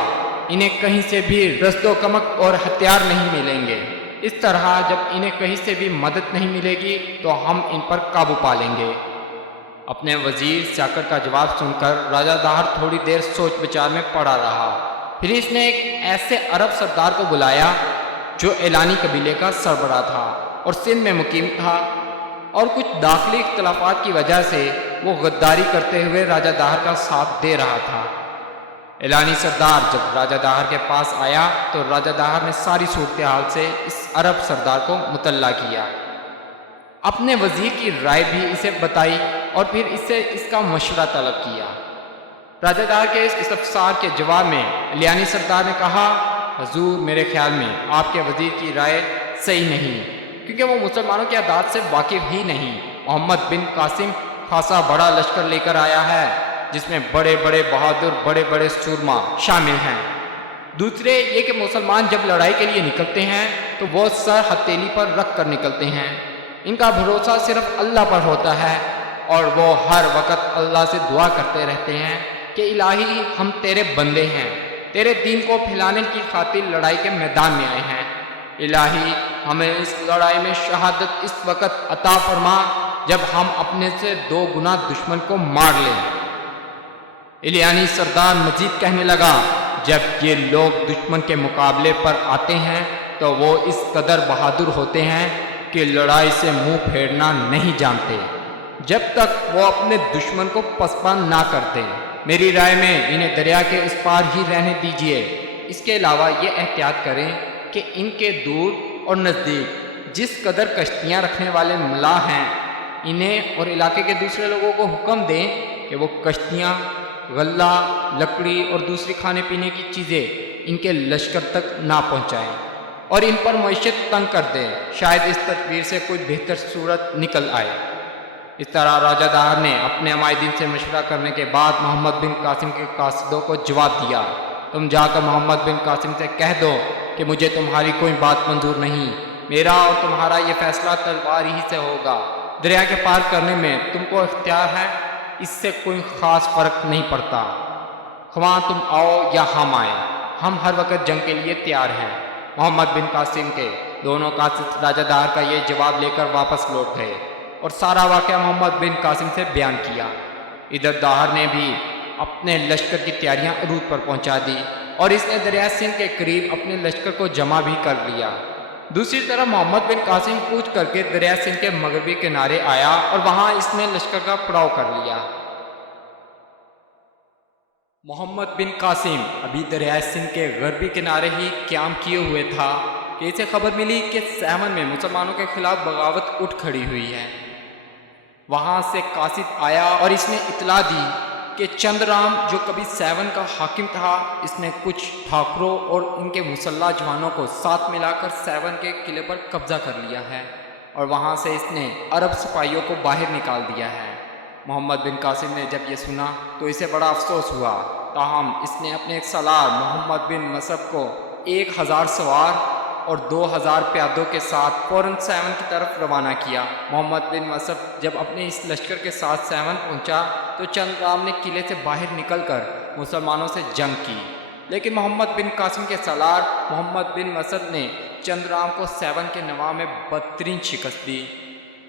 انہیں کہیں سے بھی رسد و کمک اور ہتھیار نہیں ملیں گے۔ اس طرح جب انہیں کہیں سے بھی مدد نہیں ملے گی تو ہم ان پر قابو پا لیں گے۔ اپنے وزیر سیاکر کا جواب سن کر راجہ دہر تھوڑی دیر سوچ بچار میں پڑا رہا، پھر اس نے ایک ایسے عرب سردار کو بلایا جو اعلانی قبیلے کا سربراہ تھا اور سندھ میں مقیم تھا، اور کچھ داخلی اختلافات کی وجہ سے وہ غداری کرتے ہوئے راجہ دہر کا ساتھ دے رہا تھا۔ اعلانی سردار جب راجہ دہر کے پاس آیا تو راجہ دہر نے ساری صورتحال سے اس عرب سردار کو مطلع کیا، اپنے وزیر کی رائے بھی اسے بتائی اور پھر اس سے اس کا مشورہ طلب کیا۔ راجہ دہر کے اس استفسار کے جواب میں اعلانی سردار نے کہا، حضور میرے خیال میں آپ کے وزیر کی رائے صحیح نہیں، کیونکہ وہ مسلمانوں کی عادات سے واقف ہی نہیں۔ محمد بن قاسم خاصا بڑا لشکر لے کر آیا ہے جس میں بڑے بڑے بہادر بڑے بڑے سورما شامل ہیں۔ دوسرے یہ کہ مسلمان جب لڑائی کے لیے نکلتے ہیں تو وہ سر ہتھیلی پر رکھ کر نکلتے ہیں، ان کا بھروسہ صرف اللہ پر ہوتا ہے اور وہ ہر وقت اللہ سے دعا کرتے رہتے ہیں کہ الہی ہم تیرے بندے ہیں، تیرے دین کو پھیلانے کی خاطر لڑائی کے میدان میں آئے ہیں، الہی ہمیں اس لڑائی میں شہادت اس وقت عطا فرما جب ہم اپنے سے 2 گنا دشمن کو مار لیں۔ الیانی سردار مزید کہنے لگا، جب یہ لوگ دشمن کے مقابلے پر آتے ہیں تو وہ اس قدر بہادر ہوتے ہیں کہ لڑائی سے منہ پھیرنا نہیں جانتے جب تک وہ اپنے دشمن کو پسپان نہ کرتے۔ میری رائے میں انہیں دریا کے اس پار ہی رہنے دیجیے۔ اس کے علاوہ یہ احتیاط کریں کہ ان کے دور اور نزدیک جس قدر کشتیاں رکھنے والے ملاح ہیں، انہیں اور علاقے کے دوسرے لوگوں کو حکم دیں کہ وہ کشتیاں، غلہ، لکڑی اور دوسری کھانے پینے کی چیزیں ان کے لشکر تک نہ پہنچائیں اور ان پر معیشت تنگ کر دیں۔ شاید اس تدبیر سے کوئی بہتر صورت نکل آئے۔ اس طرح راجہ دہر نے اپنے عمائدین سے مشورہ کرنے کے بعد محمد بن قاسم کے قاصدوں کو جواب دیا، تم جا کر محمد بن قاسم سے کہہ دو کہ مجھے تمہاری کوئی بات منظور نہیں، میرا اور تمہارا یہ فیصلہ تلوار ہی سے ہوگا۔ دریا کے پار کرنے میں تم کو اختیار ہے، اس سے کوئی خاص فرق نہیں پڑتا، خواہ تم آؤ یا ہم آئیں، ہم ہر وقت جنگ کے لیے تیار ہیں۔ محمد بن قاسم کے دونوں قاصد راجہ دہر کا یہ جواب لے کر واپس لوٹ گئے اور سارا واقعہ محمد بن قاسم سے بیان کیا۔ ادھر دہر نے بھی اپنے لشکر کی تیاریاں عروج پر پہنچا دی اور اس نے دریائے سندھ کے قریب اپنے لشکر کو جمع بھی کر لیا۔ دوسری طرف محمد بن قاسم کوچ کر کے دریائے سندھ کے مغربی کنارے آیا اور وہاں اس نے لشکر کا پڑاؤ کر لیا۔ محمد بن قاسم ابھی دریائے سندھ کے غربی کنارے ہی قیام کیے ہوئے تھا کہ اسے خبر ملی کہ سیون میں مسلمانوں کے خلاف بغاوت اٹھ کھڑی ہوئی ہے۔ وہاں سے قاصد آیا اور اس نے اطلاع دی کہ چند رام جو کبھی سیون کا حاکم تھا، اس نے کچھ ٹھاکروں اور ان کے مسلح جوانوں کو ساتھ ملا کر سیون کے قلعے پر قبضہ کر لیا ہے اور وہاں سے اس نے عرب سپاہیوں کو باہر نکال دیا ہے۔ محمد بن قاسم نے جب یہ سنا تو اسے بڑا افسوس ہوا، تاہم اس نے اپنے ایک سالار محمد بن مصعب کو 1000 سوار اور 2000 پیادوں کے ساتھ فوراً سیون کی طرف روانہ کیا۔ محمد بن مصعب جب اپنے اس لشکر کے ساتھ سیون پہنچا تو چند رام نے قلعے سے باہر نکل کر مسلمانوں سے جنگ کی، لیکن محمد بن قاسم کے سالار محمد بن مصعب نے چند رام کو سیون کے نواح میں بدترین شکست دی۔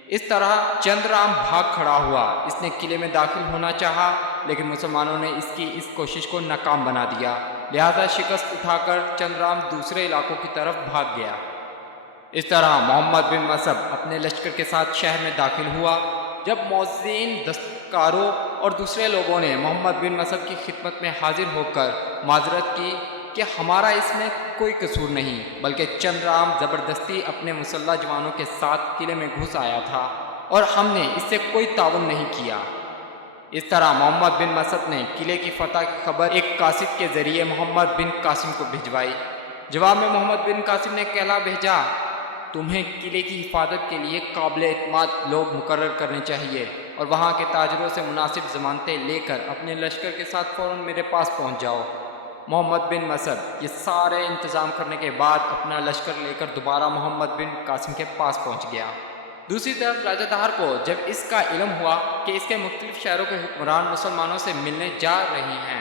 اس طرح چند رام بھاگ کھڑا ہوا، اس نے قلعے میں داخل ہونا چاہا لیکن مسلمانوں نے اس کی اس کوشش کو ناکام بنا دیا، لہذا شکست اٹھا کر چند رام دوسرے علاقوں کی طرف بھاگ گیا۔ اس طرح محمد بن مصعب اپنے لشکر کے ساتھ شہر میں داخل ہوا۔ جب موذین، دستکاروں اور دوسرے لوگوں نے محمد بن مصعب کی خدمت میں حاضر ہو کر معذرت کی کہ ہمارا اس میں کوئی قصور نہیں، بلکہ چند رام زبردستی اپنے مسلح جوانوں کے ساتھ قلعے میں گھس آیا تھا اور ہم نے اس سے کوئی تعاون نہیں کیا۔ اس طرح محمد بن مصعب نے قلعے کی فتح کی خبر ایک قاصد کے ذریعے محمد بن قاسم کو بھجوائی۔ جواب میں محمد بن قاسم نے کہلا بھیجا، تمہیں قلعے کی حفاظت کے لیے قابل اعتماد لوگ مقرر کرنے چاہیے اور وہاں کے تاجروں سے مناسب ضمانتیں لے کر اپنے لشکر کے ساتھ فوراً میرے پاس پہنچ جاؤ۔ محمد بن مصعب یہ سارے انتظام کرنے کے بعد اپنا لشکر لے کر دوبارہ محمد بن قاسم کے پاس پہنچ گیا۔ دوسری طرف راجہ دہر کو جب اس کا علم ہوا کہ اس کے مختلف شہروں کے حکمران مسلمانوں سے ملنے جا رہے ہیں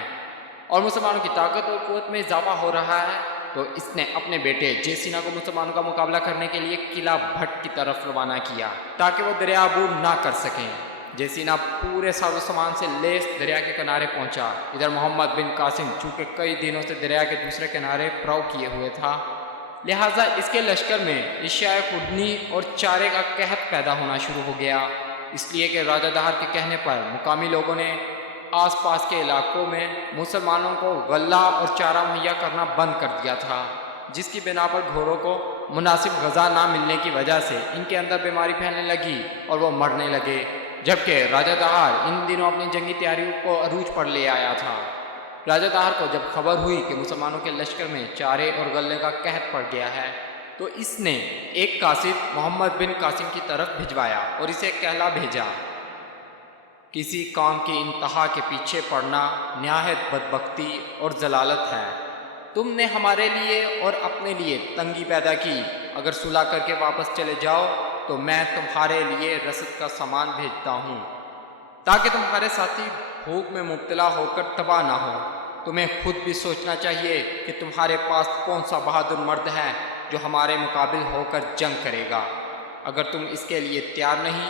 اور مسلمانوں کی طاقت اور قوت میں اضافہ ہو رہا ہے، تو اس نے اپنے بیٹے جے سینا کو مسلمانوں کا مقابلہ کرنے کے لیے قلعہ بھٹ کی طرف روانہ کیا تاکہ وہ دریا عبور نہ کر سکیں۔ جے سینا پورے ساز و سامان سے لیس دریا کے کنارے پہنچا۔ ادھر محمد بن قاسم چونکہ کئی دنوں سے دریا کے دوسرے کنارے پڑاؤ کیے ہوئے تھا، لہٰذا اس کے لشکر میں اشیاء خوردنی اور چارے کا قحط پیدا ہونا شروع ہو گیا، اس لیے کہ راجہ دہر کے کہنے پر مقامی لوگوں نے آس پاس کے علاقوں میں مسلمانوں کو غلہ اور چارہ مہیا کرنا بند کر دیا تھا، جس کی بنا پر گھوڑوں کو مناسب غذا نہ ملنے کی وجہ سے ان کے اندر بیماری پھیلنے لگی اور وہ مرنے لگے، جبکہ راجہ دہر ان دنوں اپنی جنگی تیاریوں کو عروج پر لے آیا تھا۔ راجہ دہر کو جب خبر ہوئی کہ مسلمانوں کے لشکر میں چارے اور غلے کا قحط پڑ گیا ہے تو اس نے ایک قاصد محمد بن قاسم کی طرف بھجوایا اور اسے کہلا بھیجا، کسی کام کی انتہا کے پیچھے پڑنا نہایت بدبختی اور ضلالت ہے۔ تم نے ہمارے لیے اور اپنے لیے تنگی پیدا کی، اگر صلح کر کے واپس چلے جاؤ تو میں تمہارے لیے رسد کا سامان بھیجتا ہوں تاکہ تمہارے ساتھی بھوک میں مبتلا ہو کر تباہ نہ ہو۔ تمہیں خود بھی سوچنا چاہیے کہ تمہارے پاس کون سا بہادر مرد ہے جو ہمارے مقابل ہو کر جنگ کرے گا۔ اگر تم اس کے لیے تیار نہیں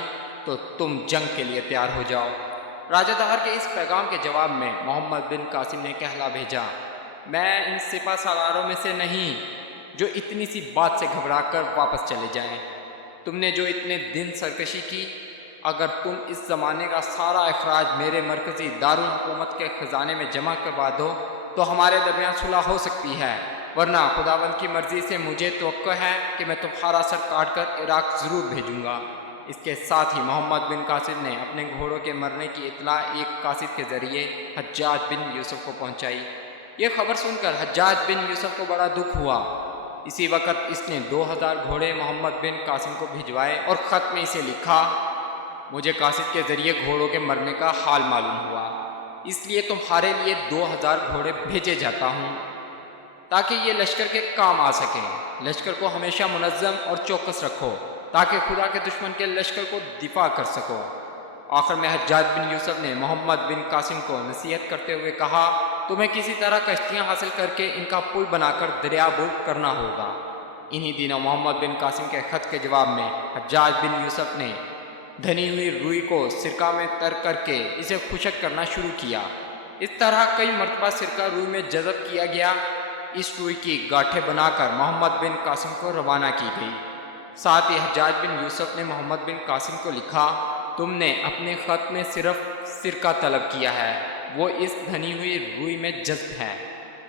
تو تم جنگ کے لیے تیار ہو جاؤ۔ راجہ دہر کے اس پیغام کے جواب میں محمد بن قاسم نے کہلا بھیجا، میں ان سپہ سالاروں میں سے نہیں جو اتنی سی بات سے گھبرا کر واپس چلے جائیں۔ تم نے جو اتنے دن سرکشی کی، اگر تم اس زمانے کا سارا اخراج میرے مرکزی دارالحکومت کے خزانے میں جمع کروا دو تو ہمارے درمیان صلح ہو سکتی ہے، ورنہ خداوند کی مرضی سے مجھے توقع ہے کہ میں تمہارا سر کاٹ کر عراق ضرور بھیجوں گا۔ اس کے ساتھ ہی محمد بن قاسم نے اپنے گھوڑوں کے مرنے کی اطلاع ایک قاصد کے ذریعے حجاج بن یوسف کو پہنچائی۔ یہ خبر سن کر حجاج بن یوسف کو بڑا دکھ ہوا۔ اسی وقت اس نے 2000 گھوڑے محمد بن قاسم کو بھجوائے اور خط میں اسے لکھا، مجھے قاصد کے ذریعے گھوڑوں کے مرنے کا حال معلوم ہوا، اس لیے تمہارے لیے 2000 گھوڑے بھیجے جاتا ہوں تاکہ یہ لشکر کے کام آ سکیں۔ لشکر کو ہمیشہ منظم اور چوکس رکھو تاکہ خدا کے دشمن کے لشکر کو دفاع کر سکو۔ آخر میں حجاج بن یوسف نے محمد بن قاسم کو نصیحت کرتے ہوئے کہا، تمہیں کسی طرح کشتیاں حاصل کر کے ان کا پل بنا کر دریا عبور کرنا ہوگا۔ انہی دنوں محمد بن قاسم کے خط کے جواب میں حجاج بن یوسف نے دھنی ہوئی روئی کو سرکہ میں تر کر کے اسے خشک کرنا شروع کیا۔ اس طرح کئی مرتبہ سرکہ روئی میں جذب کیا گیا۔ اس روئی کی گاٹھیں بنا کر محمد بن قاسم کو روانہ کی گئی۔ ساتھ ہی حجاج بن یوسف نے محمد بن قاسم کو لکھا، تم نے اپنے خط میں صرف سرکہ طلب کیا ہے، وہ اس دھنی ہوئی روئی میں جذب ہے۔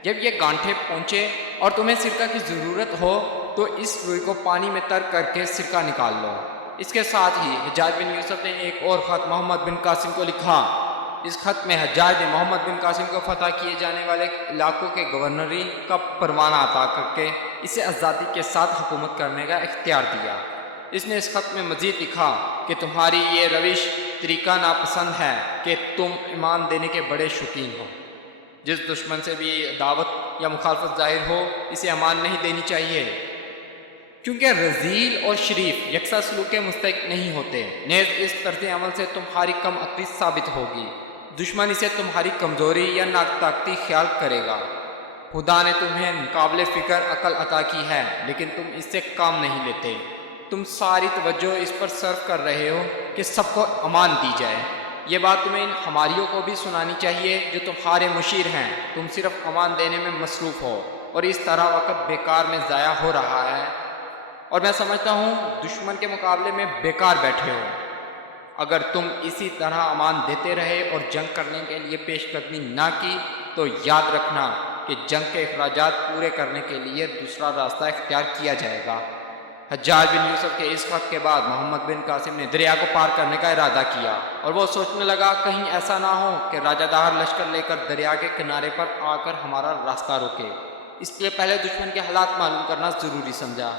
جب یہ گانٹھیں پہنچے اور تمہیں سرکہ کی ضرورت ہو تو اس روئی کو پانی میں تر کر کے سرکہ نکال لو۔ اس کے ساتھ ہی حجاج بن یوسف نے ایک اور خط محمد بن قاسم کو لکھا۔ اس خط میں حجاج نے محمد بن قاسم کو فتح کیے جانے والے علاقوں کے گورنری کا پروانہ عطا کر کے اسے آزادی کے ساتھ حکومت کرنے کا اختیار دیا۔ اس نے اس خط میں مزید لکھا کہ تمہاری یہ روش طریقہ ناپسند ہے کہ تم ایمان دینے کے بڑے شوقین ہو۔ جس دشمن سے بھی دعوت یا مخالفت ظاہر ہو اسے امان نہیں دینی چاہیے، کیونکہ رذیل اور شریف یکساں سلوک کے مستحق نہیں ہوتے۔ نیز اس طرز عمل سے تمہاری کم عقلی ثابت ہوگی۔ دشمن اسے تمہاری کمزوری یا ناطاقتی خیال کرے گا۔ خدا نے تمہیں قابل فکر عقل عطا کی ہے، لیکن تم اس سے کام نہیں لیتے۔ تم ساری توجہ اس پر صرف کر رہے ہو کہ سب کو امان دی جائے۔ یہ بات تمہیں ان ہماریوں کو بھی سنانی چاہیے جو تمہارے مشیر ہیں۔ تم صرف امان دینے میں مصروف ہو اور اس طرح وقت بیکار میں ضائع ہو رہا ہے، اور میں سمجھتا ہوں دشمن کے مقابلے میں بیکار بیٹھے ہو۔ اگر تم اسی طرح امان دیتے رہے اور جنگ کرنے کے لیے پیش قدمی نہ کی تو یاد رکھنا کہ جنگ کے اخراجات پورے کرنے کے لیے دوسرا راستہ اختیار کیا جائے گا۔ حجاج بن یوسف کے اس خط کے بعد محمد بن قاسم نے دریا کو پار کرنے کا ارادہ کیا، اور وہ سوچنے لگا کہیں ایسا نہ ہو کہ راجہ دہر لشکر لے کر دریا کے کنارے پر آ کر ہمارا راستہ روکے۔ اس لیے پہلے دشمن کے حالات معلوم کرنا ضروری سمجھا۔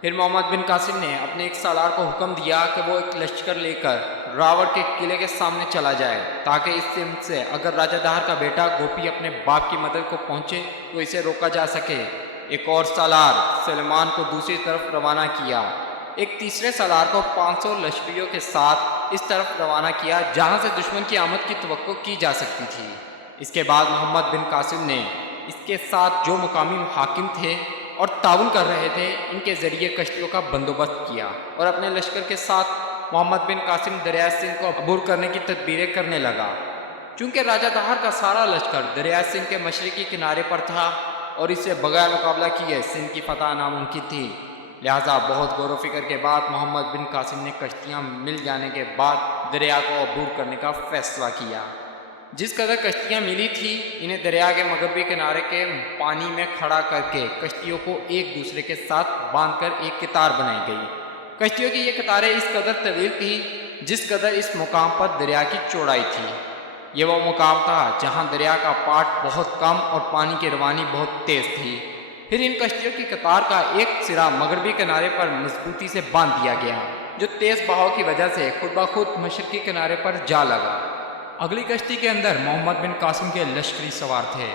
پھر محمد بن قاسم نے اپنے ایک سالار کو حکم دیا کہ وہ ایک لشکر لے کر راوڑ کے قلعے کے سامنے چلا جائے تاکہ اس سمت سے اگر راجہ دہر کا بیٹا گوپی اپنے باپ کی مدد کو پہنچے تو اسے روکا جا سکے۔ ایک اور سالار سلیمان کو دوسری طرف روانہ کیا۔ ایک تیسرے سالار کو 500 لشکریوں کے ساتھ اس طرف روانہ کیا جہاں سے دشمن کی آمد کی توقع کی جا سکتی تھی۔ اس کے بعد محمد بن قاسم نے اس کے ساتھ جو مقامی حاکم تھے اور تعاون کر رہے تھے ان کے ذریعے کشتیوں کا بندوبست کیا اور اپنے لشکر کے ساتھ محمد بن قاسم دریائے سندھ کو عبور کرنے کی تدبیریں کرنے لگا۔ چونکہ راجہ دہر کا سارا لشکر دریائے سندھ کے مشرقی کنارے پر تھا اور اس سے بغیر مقابلہ کیے سندھ کی فتح ناممکن تھی، لہٰذا بہت غور و فکر کے بعد محمد بن قاسم نے کشتیاں مل جانے کے بعد دریا کو عبور کرنے کا فیصلہ کیا۔ جس قدر کشتیاں ملی تھیں انہیں دریا کے مغربی کنارے کے پانی میں کھڑا کر کے کشتیوں کو ایک دوسرے کے ساتھ باندھ کر ایک قطار بنائی گئی۔ کشتیوں کی یہ قطاریں اس قدر طویل تھیں جس قدر اس مقام پر دریا کی چوڑائی تھی۔ یہ وہ مقام تھا جہاں دریا کا پاٹ بہت کم اور پانی کی روانی بہت تیز تھی۔ پھر ان کشتیوں کی قطار کا ایک سرا مغربی کنارے پر مضبوطی سے باندھ دیا گیا جو تیز بہاؤ کی وجہ سے خود بخود مشرقی کنارے پر جا لگا۔ اگلی کشتی کے اندر محمد بن قاسم کے لشکری سوار تھے۔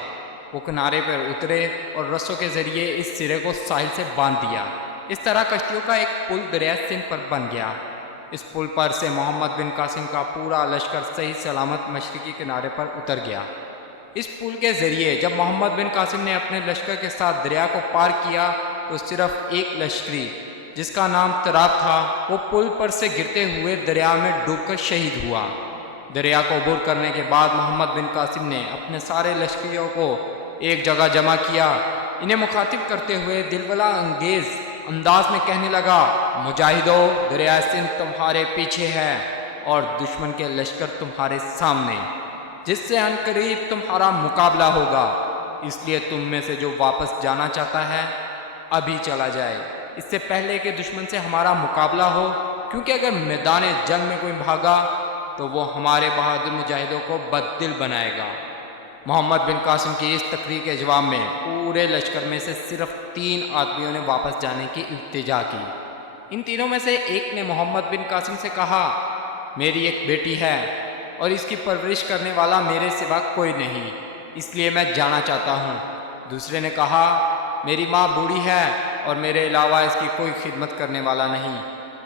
وہ کنارے پر اترے اور رسوں کے ذریعے اس سرے کو ساحل سے باندھ دیا۔ اس طرح کشتیوں کا ایک پل دریائے سندھ پر بن گیا۔ اس پل پر سے محمد بن قاسم کا پورا لشکر صحیح سلامت مشرقی کنارے پر اتر گیا۔ اس پل کے ذریعے جب محمد بن قاسم نے اپنے لشکر کے ساتھ دریا کو پار کیا تو صرف ایک لشکری جس کا نام تراب تھا، وہ پل پر سے گرتے ہوئے دریا میں ڈوب کر شہید ہوا۔ دریا کو عبور کرنے کے بعد محمد بن قاسم نے اپنے سارے لشکریوں کو ایک جگہ جمع کیا۔ انہیں مخاطب کرتے ہوئے دلبلا انگیز انداز میں کہنے لگا، مجاہدو، دریائے سندھ تمہارے پیچھے ہے اور دشمن کے لشکر تمہارے سامنے، جس سے عنقریب تمہارا مقابلہ ہوگا۔ اس لیے تم میں سے جو واپس جانا چاہتا ہے ابھی چلا جائے، اس سے پہلے کہ دشمن سے ہمارا مقابلہ ہو، کیونکہ اگر میدان جنگ میں کوئی بھاگا تو وہ ہمارے بہادر مجاہدوں کو بددل بنائے گا۔ محمد بن قاسم کی اس تقریر کے جواب میں پورے لشکر میں سے صرف 3 آدمیوں نے واپس جانے کی التجا کی۔ ان تینوں میں سے ایک نے محمد بن قاسم سے کہا، میری ایک بیٹی ہے اور اس کی پرورش کرنے والا میرے سوا کوئی نہیں، اس لیے میں جانا چاہتا ہوں۔ دوسرے نے کہا، میری ماں بوڑھی ہے اور میرے علاوہ اس کی کوئی خدمت کرنے والا نہیں،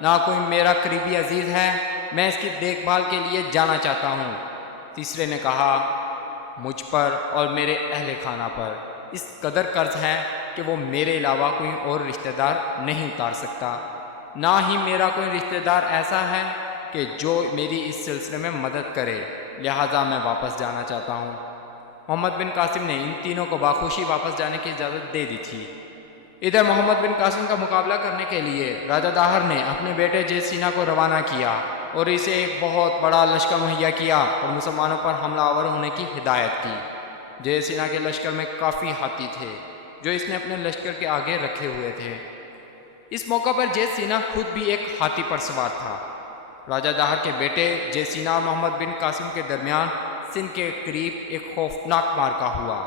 نہ کوئی میرا قریبی عزیز ہے، میں اس کی دیکھ بھال کے لیے جانا چاہتا ہوں۔ تیسرے نے کہا، مجھ پر اور میرے اہل خانہ پر اس قدر قرض ہے کہ وہ میرے علاوہ کوئی اور رشتہ دار نہیں اتار سکتا، نہ ہی میرا کوئی رشتہ دار ایسا ہے کہ جو میری اس سلسلے میں مدد کرے، لہٰذا میں واپس جانا چاہتا ہوں۔ محمد بن قاسم نے ان تینوں کو باخوشی واپس جانے کی اجازت دے دی تھی۔ ادھر محمد بن قاسم کا مقابلہ کرنے کے لیے راجہ داہر نے اپنے بیٹے جے سینا کو روانہ کیا اور اسے ایک بہت بڑا لشکر مہیا کیا اور مسلمانوں پر حملہ آور ہونے کی ہدایت کی۔ جے سینا کے لشکر میں کافی ہاتھی تھے جو اس نے اپنے لشکر کے آگے رکھے ہوئے تھے۔ اس موقع پر جے سینا خود بھی ایک ہاتھی پر سوار تھا۔ راجہ داہر کے بیٹے جے سینا اور محمد بن قاسم کے درمیان سندھ کے قریب ایک خوفناک معرکہ ہوا۔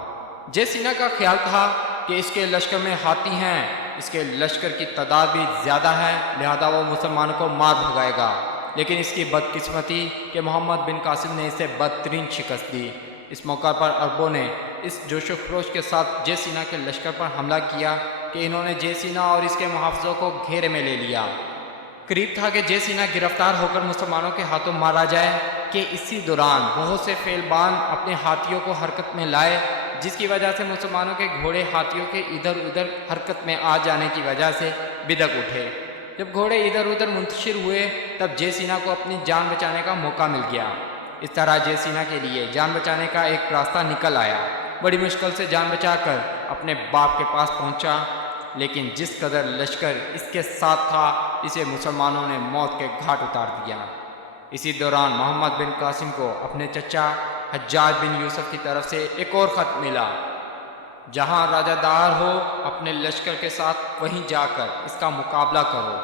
جے سینا کا خیال تھا کہ اس کے لشکر میں ہاتھی ہیں، اس کے لشکر کی تعداد بھی زیادہ ہے، لہذا وہ مسلمانوں کو مار بھگائے گا، لیکن اس کی بدقسمتی کہ محمد بن قاسم نے اسے بدترین شکست دی۔ اس موقع پر عربوں نے اس جوش و خروش کے ساتھ جے سینا کے لشکر پر حملہ کیا کہ انہوں نے جے سینا اور اس کے محافظوں کو گھیرے میں لے لیا۔ قریب تھا کہ جے سینا گرفتار ہو کر مسلمانوں کے ہاتھوں مارا جائے کہ اسی دوران بہت سے فیلبان اپنے ہاتھیوں کو حرکت میں لائے، جس کی وجہ سے مسلمانوں کے گھوڑے ہاتھیوں کے ادھر ادھر حرکت میں آ جانے کی وجہ سے بدک اٹھے۔ جب گھوڑے ادھر ادھر منتشر ہوئے تب جے سینا کو اپنی جان بچانے کا موقع مل گیا۔ اس طرح جے سینا کے لیے جان بچانے کا ایک راستہ نکل آیا۔ بڑی مشکل سے جان بچا کر اپنے باپ کے پاس پہنچا، لیکن جس قدر لشکر اس کے ساتھ تھا اسے مسلمانوں نے موت کے گھاٹ اتار دیا۔ اسی دوران محمد بن قاسم کو اپنے چچا حجاج بن یوسف کی طرف سے ایک اور خط ملا، جہاں راجہ داہر ہو اپنے لشکر کے ساتھ وہیں جا کر اس کا مقابلہ کرو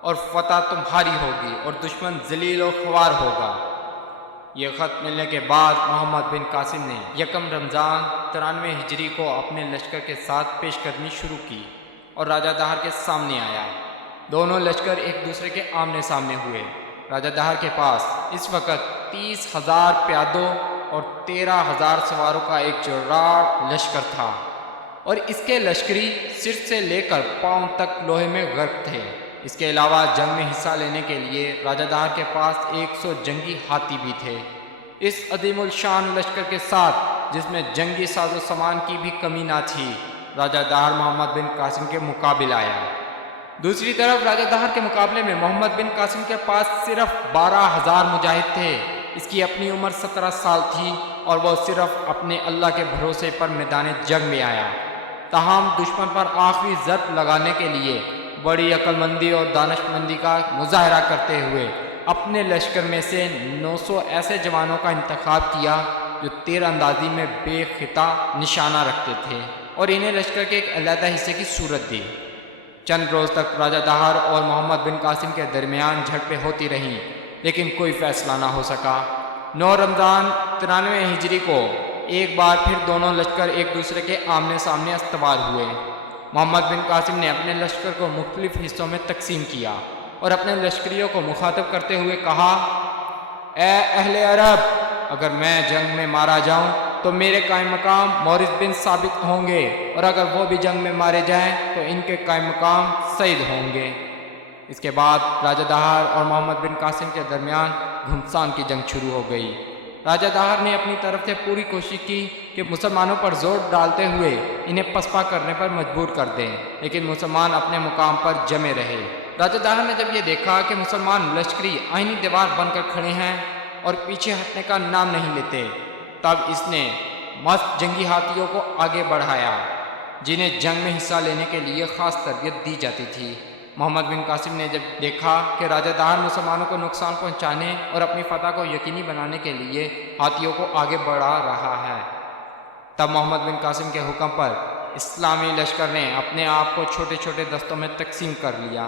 اور فتح تمہاری ہوگی اور دشمن ذلیل و خوار ہوگا۔ یہ خط ملنے کے بعد محمد بن قاسم نے 1 رمضان 93 ہجری کو اپنے لشکر کے ساتھ پیش قدمی شروع کی اور راجہ داہر کے سامنے آیا۔ دونوں لشکر ایک دوسرے کے آمنے سامنے ہوئے۔ راجہ داہر کے پاس اس وقت 30,000 پیادوں اور 13,000 سواروں کا ایک جرار لشکر تھا اور اس کے لشکری سر سے لے کر پاؤں تک لوہے میں غرق تھے۔ اس کے علاوہ جنگ میں حصہ لینے کے لیے راجہ داہر کے پاس 100 جنگی ہاتھی بھی تھے۔ اس عظیم الشان لشکر کے ساتھ، جس میں جنگی ساز و سامان کی بھی کمی نہ تھی، راجہ داہر محمد بن قاسم کے مقابل آیا۔ دوسری طرف راجہ داہر کے مقابلے میں محمد بن قاسم کے پاس صرف 12,000 مجاہد تھے۔ اس کی اپنی عمر 17 سال تھی اور وہ صرف اپنے اللہ کے بھروسے پر میدان جنگ میں آیا۔ تاہم دشمن پر آخری ضرب لگانے کے لیے بڑی عقل مندی اور دانش مندی کا مظاہرہ کرتے ہوئے اپنے لشکر میں سے 900 ایسے جوانوں کا انتخاب کیا جو تیر اندازی میں بے خطا نشانہ رکھتے تھے اور انہیں لشکر کے ایک علیحدہ حصے کی صورت دی۔ چند روز تک راجہ داہر اور محمد بن قاسم کے درمیان جھڑپیں ہوتی رہیں، لیکن کوئی فیصلہ نہ ہو سکا۔ 9 رمضان 93 ہجری کو ایک بار پھر دونوں لشکر ایک دوسرے کے آمنے سامنے استوار ہوئے۔ محمد بن قاسم نے اپنے لشکر کو مختلف حصوں میں تقسیم کیا اور اپنے لشکریوں کو مخاطب کرتے ہوئے کہا، اے اہل عرب، اگر میں جنگ میں مارا جاؤں تو میرے قائم مقام مورث بن ثابت ہوں گے، اور اگر وہ بھی جنگ میں مارے جائیں تو ان کے قائم مقام سعید ہوں گے۔ اس کے بعد راجہ داہر اور محمد بن قاسم کے درمیان گھمسان کی جنگ شروع ہو گئی۔ راجہ داہر نے اپنی طرف سے پوری کوشش کی کہ مسلمانوں پر زور ڈالتے ہوئے انہیں پسپا کرنے پر مجبور کر دیں، لیکن مسلمان اپنے مقام پر جمے رہے۔ راجہ داہر نے جب یہ دیکھا کہ مسلمان لشکری آئینی دیوار بن کر کھڑے ہیں اور پیچھے ہٹنے کا نام نہیں لیتے، تب اس نے مست جنگی ہاتھیوں کو آگے بڑھایا، جنہیں جنگ میں حصہ لینے کے لیے خاص تربیت دی جاتی تھی۔ محمد بن قاسم نے جب دیکھا کہ راجہ داہر مسلمانوں کو نقصان پہنچانے اور اپنی فتح کو یقینی بنانے کے لیے ہاتھیوں کو آگے بڑھا رہا ہے، تب محمد بن قاسم کے حکم پر اسلامی لشکر نے اپنے آپ کو چھوٹے چھوٹے دستوں میں تقسیم کر لیا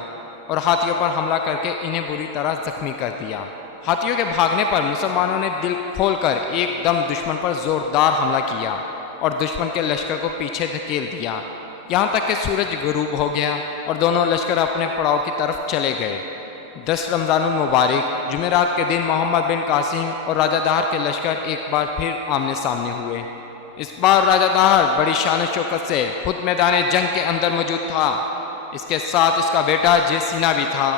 اور ہاتھیوں پر حملہ کر کے انہیں بری طرح زخمی کر دیا۔ ہاتھیوں کے بھاگنے پر مسلمانوں نے دل کھول کر ایک دم دشمن پر زوردار حملہ کیا اور دشمن کے لشکر کو پیچھے دھکیل دیا، یہاں تک کہ سورج غروب ہو گیا اور دونوں لشکر اپنے پڑاؤ کی طرف چلے گئے۔ 10 رمضان المبارک جمعرات کے دن محمد بن قاسم اور راجہ داہر کے لشکر ایک بار پھر آمنے سامنے ہوئے۔ اس بار راجہ داہر بڑی شان و شوکت سے خود میدان جنگ کے اندر موجود تھا، اس کے ساتھ اس کا بیٹا جیسینا بھی تھا۔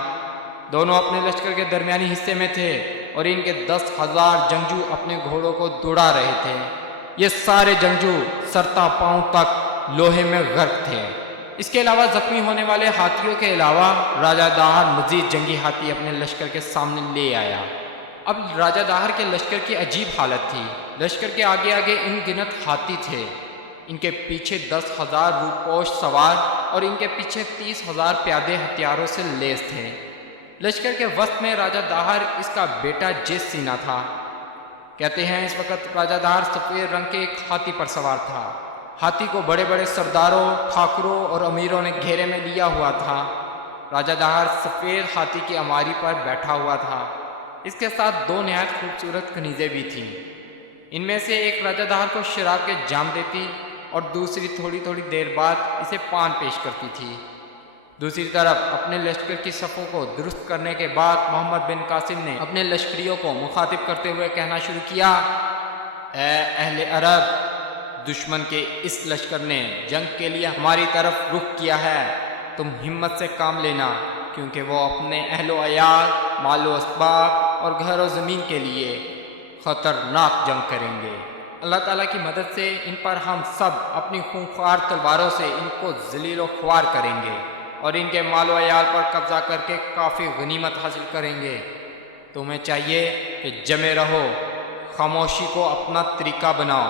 دونوں اپنے لشکر کے درمیانی حصے میں تھے اور ان کے 10,000 جنگجو اپنے گھوڑوں کو دوڑا رہے تھے۔ یہ سارے جنگجو سرتا پاؤں تک لوہے میں غرق تھے۔ اس کے علاوہ زخمی ہونے والے ہاتھیوں کے علاوہ راجہ داہر مزید جنگی ہاتھی اپنے لشکر کے سامنے لے آیا۔ اب راجہ داہر کے لشکر کی عجیب حالت تھی۔ لشکر کے آگے آگے ان گنت ہاتھی تھے، ان کے پیچھے 10,000 روپوش سوار اور ان کے پیچھے 30,000 پیادے ہتھیاروں سے لیس تھے۔ لشکر کے وسط میں راجہ داہر اس کا بیٹا جیسینا تھا۔ کہتے ہیں اس وقت راجہ داہر سفید رنگ کے ایک ہاتھی پر سوار تھا۔ ہاتھی کو بڑے بڑے سرداروں، ٹھاکروں اور امیروں نے گھیرے میں لیا ہوا تھا۔ راجہ داہر سفید ہاتھی کی اماری پر بیٹھا ہوا تھا۔ اس کے ساتھ 2 نہایت خوبصورت کنیزیں بھی تھیں۔ ان میں سے ایک راجہ داہر کو شراب کے جام دیتی اور دوسری تھوڑی تھوڑی دیر بعد اسے پان پیش کرتی تھی۔ دوسری طرف اپنے لشکر کی صفوں کو درست کرنے کے بعد محمد بن قاسم نے اپنے لشکریوں کو مخاطب کرتے ہوئے کہنا شروع کیا، اے اہل عرب، دشمن کے اس لشکر نے جنگ کے لیے ہماری طرف رخ کیا ہے۔ تم ہمت سے کام لینا، کیونکہ وہ اپنے اہل و عیال، مال و اسباب اور گھر و زمین کے لیے خطرناک جنگ کریں گے۔ اللہ تعالیٰ کی مدد سے ان پر ہم سب اپنی خونخوار تلواروں سے ان کو ذلیل و خوار کریں گے اور ان کے مال و عیال پر قبضہ کر کے کافی غنیمت حاصل کریں گے۔ تمہیں چاہیے کہ جمے رہو، خاموشی کو اپنا طریقہ بناؤ۔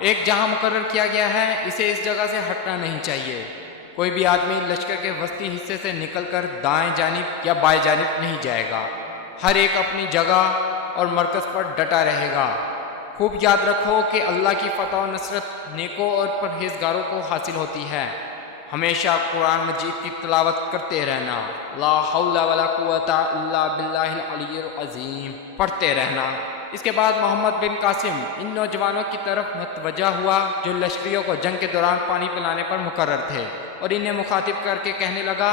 ایک جہاں مقرر کیا گیا ہے، اسے اس جگہ سے ہٹنا نہیں چاہیے۔ کوئی بھی آدمی لشکر کے وسطی حصے سے نکل کر دائیں جانب یا بائیں جانب نہیں جائے گا۔ ہر ایک اپنی جگہ اور مرکز پر ڈٹا رہے گا۔ خوب یاد رکھو کہ اللہ کی فتح و نصرت نیکوں اور پرہیزگاروں کو حاصل ہوتی ہے۔ ہمیشہ قرآن مجید کی تلاوت کرتے رہنا، لا حول ولا قوت الا باللہ العلی العظیم پڑھتے رہنا۔ اس کے بعد محمد بن قاسم ان نوجوانوں کی طرف متوجہ ہوا جو لشکریوں کو جنگ کے دوران پانی پلانے پر مقرر تھے، اور انہیں مخاطب کر کے کہنے لگا،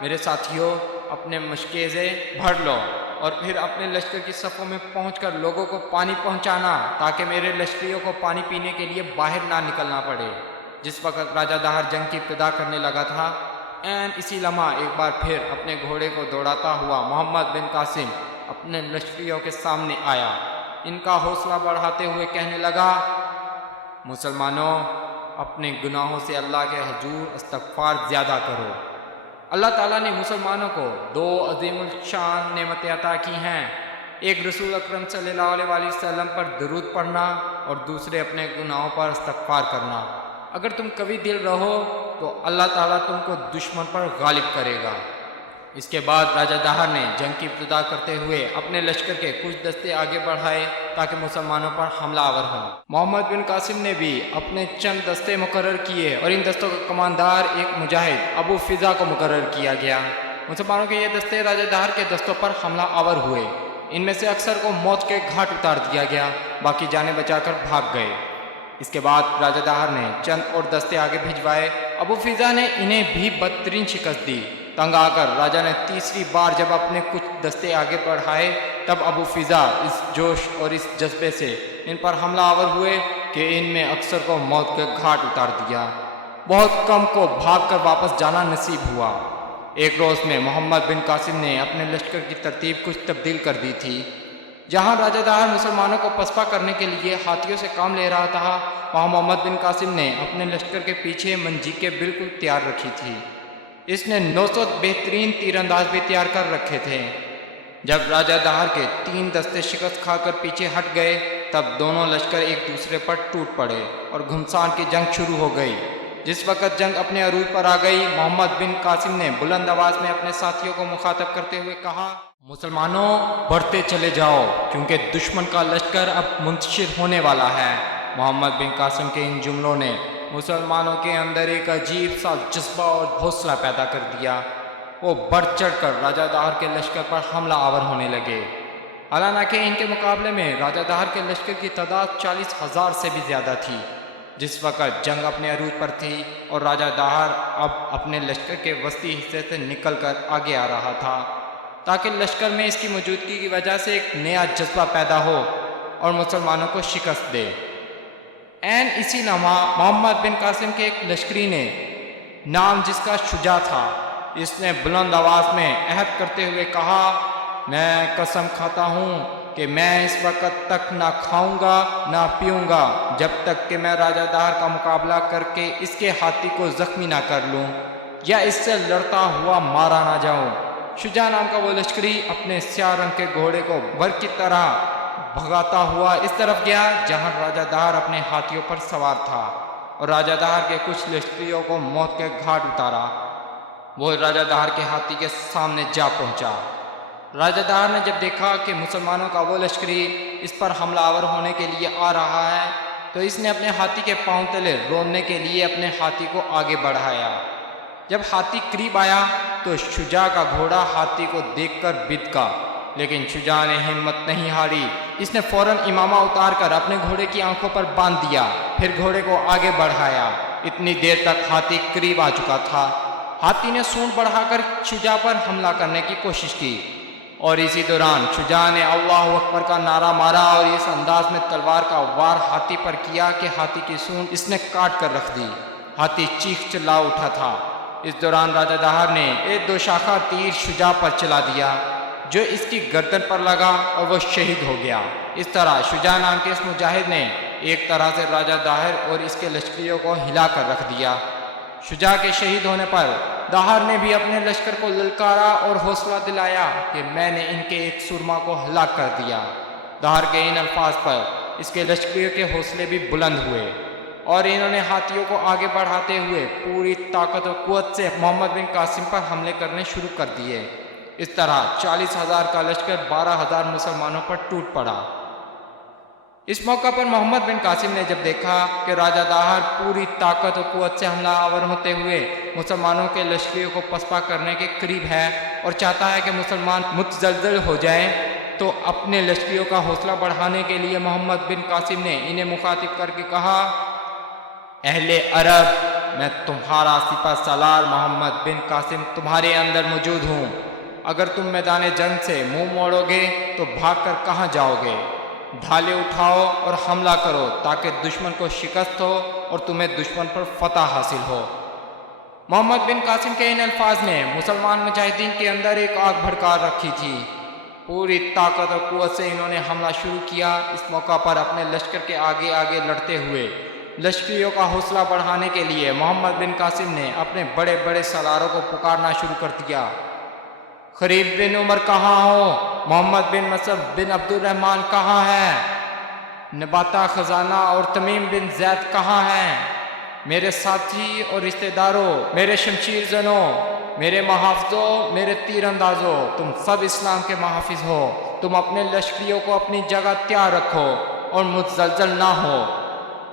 میرے ساتھیوں، اپنے مشکیزیں بھر لو اور پھر اپنے لشکر کی صفوں میں پہنچ کر لوگوں کو پانی پہنچانا، تاکہ میرے لشکریوں کو پانی پینے کے لیے باہر نہ نکلنا پڑے۔ جس وقت راجہ داہر جنگ کی ابتدا کرنے لگا تھا، اسی لمحہ ایک بار پھر اپنے گھوڑے کو دوڑاتا ہوا محمد بن قاسم اپنے لشکریوں کے سامنے آیا۔ ان کا حوصلہ بڑھاتے ہوئے کہنے لگا، مسلمانوں، اپنے گناہوں سے اللہ کے حضور استغفار زیادہ کرو۔ اللہ تعالیٰ نے مسلمانوں کو 2 عظیم الشان نعمتیں عطا کی ہیں، ایک رسول اکرم صلی اللہ علیہ وآلہ وسلم پر درود پڑھنا اور دوسرے اپنے گناہوں پر استغفار کرنا۔ اگر تم قوی دل رہو تو اللہ تعالیٰ تم کو دشمن پر غالب کرے گا۔ اس کے بعد راجہ داہر نے جنگ کی ابتدا کرتے ہوئے اپنے لشکر کے کچھ دستے آگے بڑھائے تاکہ مسلمانوں پر حملہ آور ہوں۔ محمد بن قاسم نے بھی اپنے چند دستے مقرر کیے اور ان دستوں کا کماندار ایک مجاہد ابو فضا کو مقرر کیا گیا۔ مسلمانوں کے یہ دستے راجہ داہر کے دستوں پر حملہ آور ہوئے۔ ان میں سے اکثر کو موت کے گھاٹ اتار دیا گیا، باقی جانیں بچا کر بھاگ گئے۔ اس کے بعد راجہ داہر نے چند اور دستے آگے بھجوائے۔ ابو فضا نے انہیں بھی بدترین شکست دی۔ تنگ آ کر راجہ نے تیسری بار جب اپنے کچھ دستے آگے بڑھائے، تب ابو فضا اس جوش اور اس جذبے سے ان پر حملہ آور ہوئے کہ ان میں اکثر کو موت کے گھاٹ اتار دیا۔ بہت کم کو بھاگ کر واپس جانا نصیب ہوا۔ ایک روز میں محمد بن قاسم نے اپنے لشکر کی ترتیب کچھ تبدیل کر دی تھی۔ جہاں راجہ داہر مسلمانوں کو پسپا کرنے کے لیے ہاتھیوں سے کام لے رہا تھا، وہاں محمد بن قاسم نے اپنے لشکر کے پیچھے منجیقیں بالکل تیار رکھی تھی۔ اس نے 900 بہترین تیر انداز بھی تیار کر رکھے تھے۔ جب راجہ داہر کے 3 دستے شکست کھا کر پیچھے ہٹ گئے، تب دونوں لشکر ایک دوسرے پر ٹوٹ پڑے اور گھمسان کی جنگ شروع ہو گئی۔ جس وقت جنگ اپنے عروج پر آ گئی، محمد بن قاسم نے بلند آواز میں اپنے ساتھیوں کو مخاطب کرتے ہوئے کہا، مسلمانوں بڑھتے چلے جاؤ، کیونکہ دشمن کا لشکر اب منتشر ہونے والا ہے۔ محمد بن قاسم کے ان جملوں نے مسلمانوں کے اندر ایک عجیب سا جذبہ اور حوصلہ پیدا کر دیا۔ وہ بڑھ چڑھ کر راجہ داہر کے لشکر پر حملہ آور ہونے لگے۔ حالانکہ ان کے مقابلے میں راجہ داہر کے لشکر کی تعداد 40,000 سے بھی زیادہ تھی۔ جس وقت جنگ اپنے عروج پر تھی اور راجہ داہر اب اپنے لشکر کے وسطی حصے سے نکل کر آگے آ رہا تھا، تاکہ لشکر میں اس کی موجودگی کی وجہ سے ایک نیا جذبہ پیدا ہو اور مسلمانوں کو شکست دے۔ عین اسی لمحہ محمد بن قاسم کے ایک لشکری نے، نام جس کا شجاع تھا، اس نے بلند آواز میں عہد کرتے ہوئے کہا، میں قسم کھاتا ہوں کہ میں اس وقت تک نہ کھاؤں گا نہ پیوں گا جب تک کہ میں راجہ داہر کا مقابلہ کر کے اس کے ہاتھی کو زخمی نہ کر لوں یا اس سے لڑتا ہوا مارا نہ جاؤں۔ شجاع نام کا وہ لشکری اپنے سیاہ رنگ کے گھوڑے کو برق کی طرح بھگاتا ہوا اس طرف گیا جہاں راجہ داہر اپنے ہاتھیوں پر سوار تھا، اور راجہ داہر کے کچھ لشکریوں کو موت کے گھاٹ اتارا۔ وہ راجہ داہر کے ہاتھی کے سامنے جا پہنچا۔ راجہ داہر نے جب دیکھا کہ مسلمانوں کا وہ لشکری اس پر حملہ آور ہونے کے لیے آ رہا ہے، تو اس نے اپنے ہاتھی کے پاؤں تلے روندنے کے لیے اپنے ہاتھی کو آگے بڑھایا۔ جب ہاتھی قریب آیا تو شجاع کا گھوڑا ہاتھی کو دیکھ کر بدکا، لیکن شجاع نے ہمت نہیں ہاری۔ اس نے فوراً امامہ اتار کر اپنے گھوڑے کی آنکھوں پر باندھ دیا، پھر گھوڑے کو آگے بڑھایا۔ اتنی دیر تک ہاتھی قریب آ چکا تھا۔ ہاتھی نے سونڈ بڑھا کر شجاع پر حملہ کرنے کی کوشش کی، اور اسی دوران شجاع نے اللہ اکبر کا نعرہ مارا اور اس انداز میں تلوار کا وار ہاتھی پر کیا کہ ہاتھی کی سونڈ اس نے کاٹ کر رکھ دی۔ ہاتھی چیخ چلا اٹھا تھا۔ اس دوران راجہ داہر نے ایک 2 شاخہ تیر شجاع پر چلا دیا جو اس کی گردن پر لگا اور وہ شہید ہو گیا۔ اس طرح شجاع نام کے اس مجاہد نے ایک طرح سے راجہ داہر اور اس کے لشکریوں کو ہلا کر رکھ دیا۔ شجاع کے شہید ہونے پر داہر نے بھی اپنے لشکر کو للکارا اور حوصلہ دلایا کہ میں نے ان کے ایک سرما کو ہلاک کر دیا۔ داہر کے ان الفاظ پر اس کے لشکریوں کے حوصلے بھی بلند ہوئے اور انہوں نے ہاتھیوں کو آگے بڑھاتے ہوئے پوری طاقت و قوت سے محمد بن قاسم پر حملے کرنے شروع کر دیے۔ اس طرح 40,000 کا لشکر 12,000 مسلمانوں پر ٹوٹ پڑا۔ اس موقع پر محمد بن قاسم نے جب دیکھا کہ راجہ داہر پوری طاقت و قوت سے حملہ آور ہوتے ہوئے مسلمانوں کے لشکریوں کو پسپا کرنے کے قریب ہے اور چاہتا ہے کہ مسلمان متزلزل ہو جائیں، تو اپنے لشکریوں کا حوصلہ بڑھانے کے لیے محمد بن قاسم نے انہیں مخاطب کر کے کہا، اہل عرب، میں تمہارا سپہ سالار محمد بن قاسم تمہارے اندر موجود ہوں۔ اگر تم میدان جنگ سے منہ موڑو گے تو بھاگ کر کہاں جاؤ گے؟ ڈھالے اٹھاؤ اور حملہ کرو تاکہ دشمن کو شکست ہو اور تمہیں دشمن پر فتح حاصل ہو۔ محمد بن قاسم کے ان الفاظ نے مسلمان مجاہدین کے اندر ایک آگ بھڑکا رکھی تھی۔ پوری طاقت اور قوت سے انہوں نے حملہ شروع کیا۔ اس موقع پر اپنے لشکر کے آگے آگے لڑتے ہوئے لشکریوں کا حوصلہ بڑھانے کے لیے محمد بن قاسم نے اپنے بڑے بڑے سالاروں کو پکارنا شروع کر دیا، خریب بن عمر کہاں ہو؟ محمد بن مصعب بن عبد الرحمن کہاں ہے؟ نباتہ خزانہ اور تمیم بن زید کہاں ہیں؟ میرے ساتھی اور رشتہ داروں، میرے شمشیر زنوں، میرے محافظوں، میرے تیر اندازوں، تم سب اسلام کے محافظ ہو۔ تم اپنے لشکریوں کو اپنی جگہ تیار رکھو اور متزلزل نہ ہو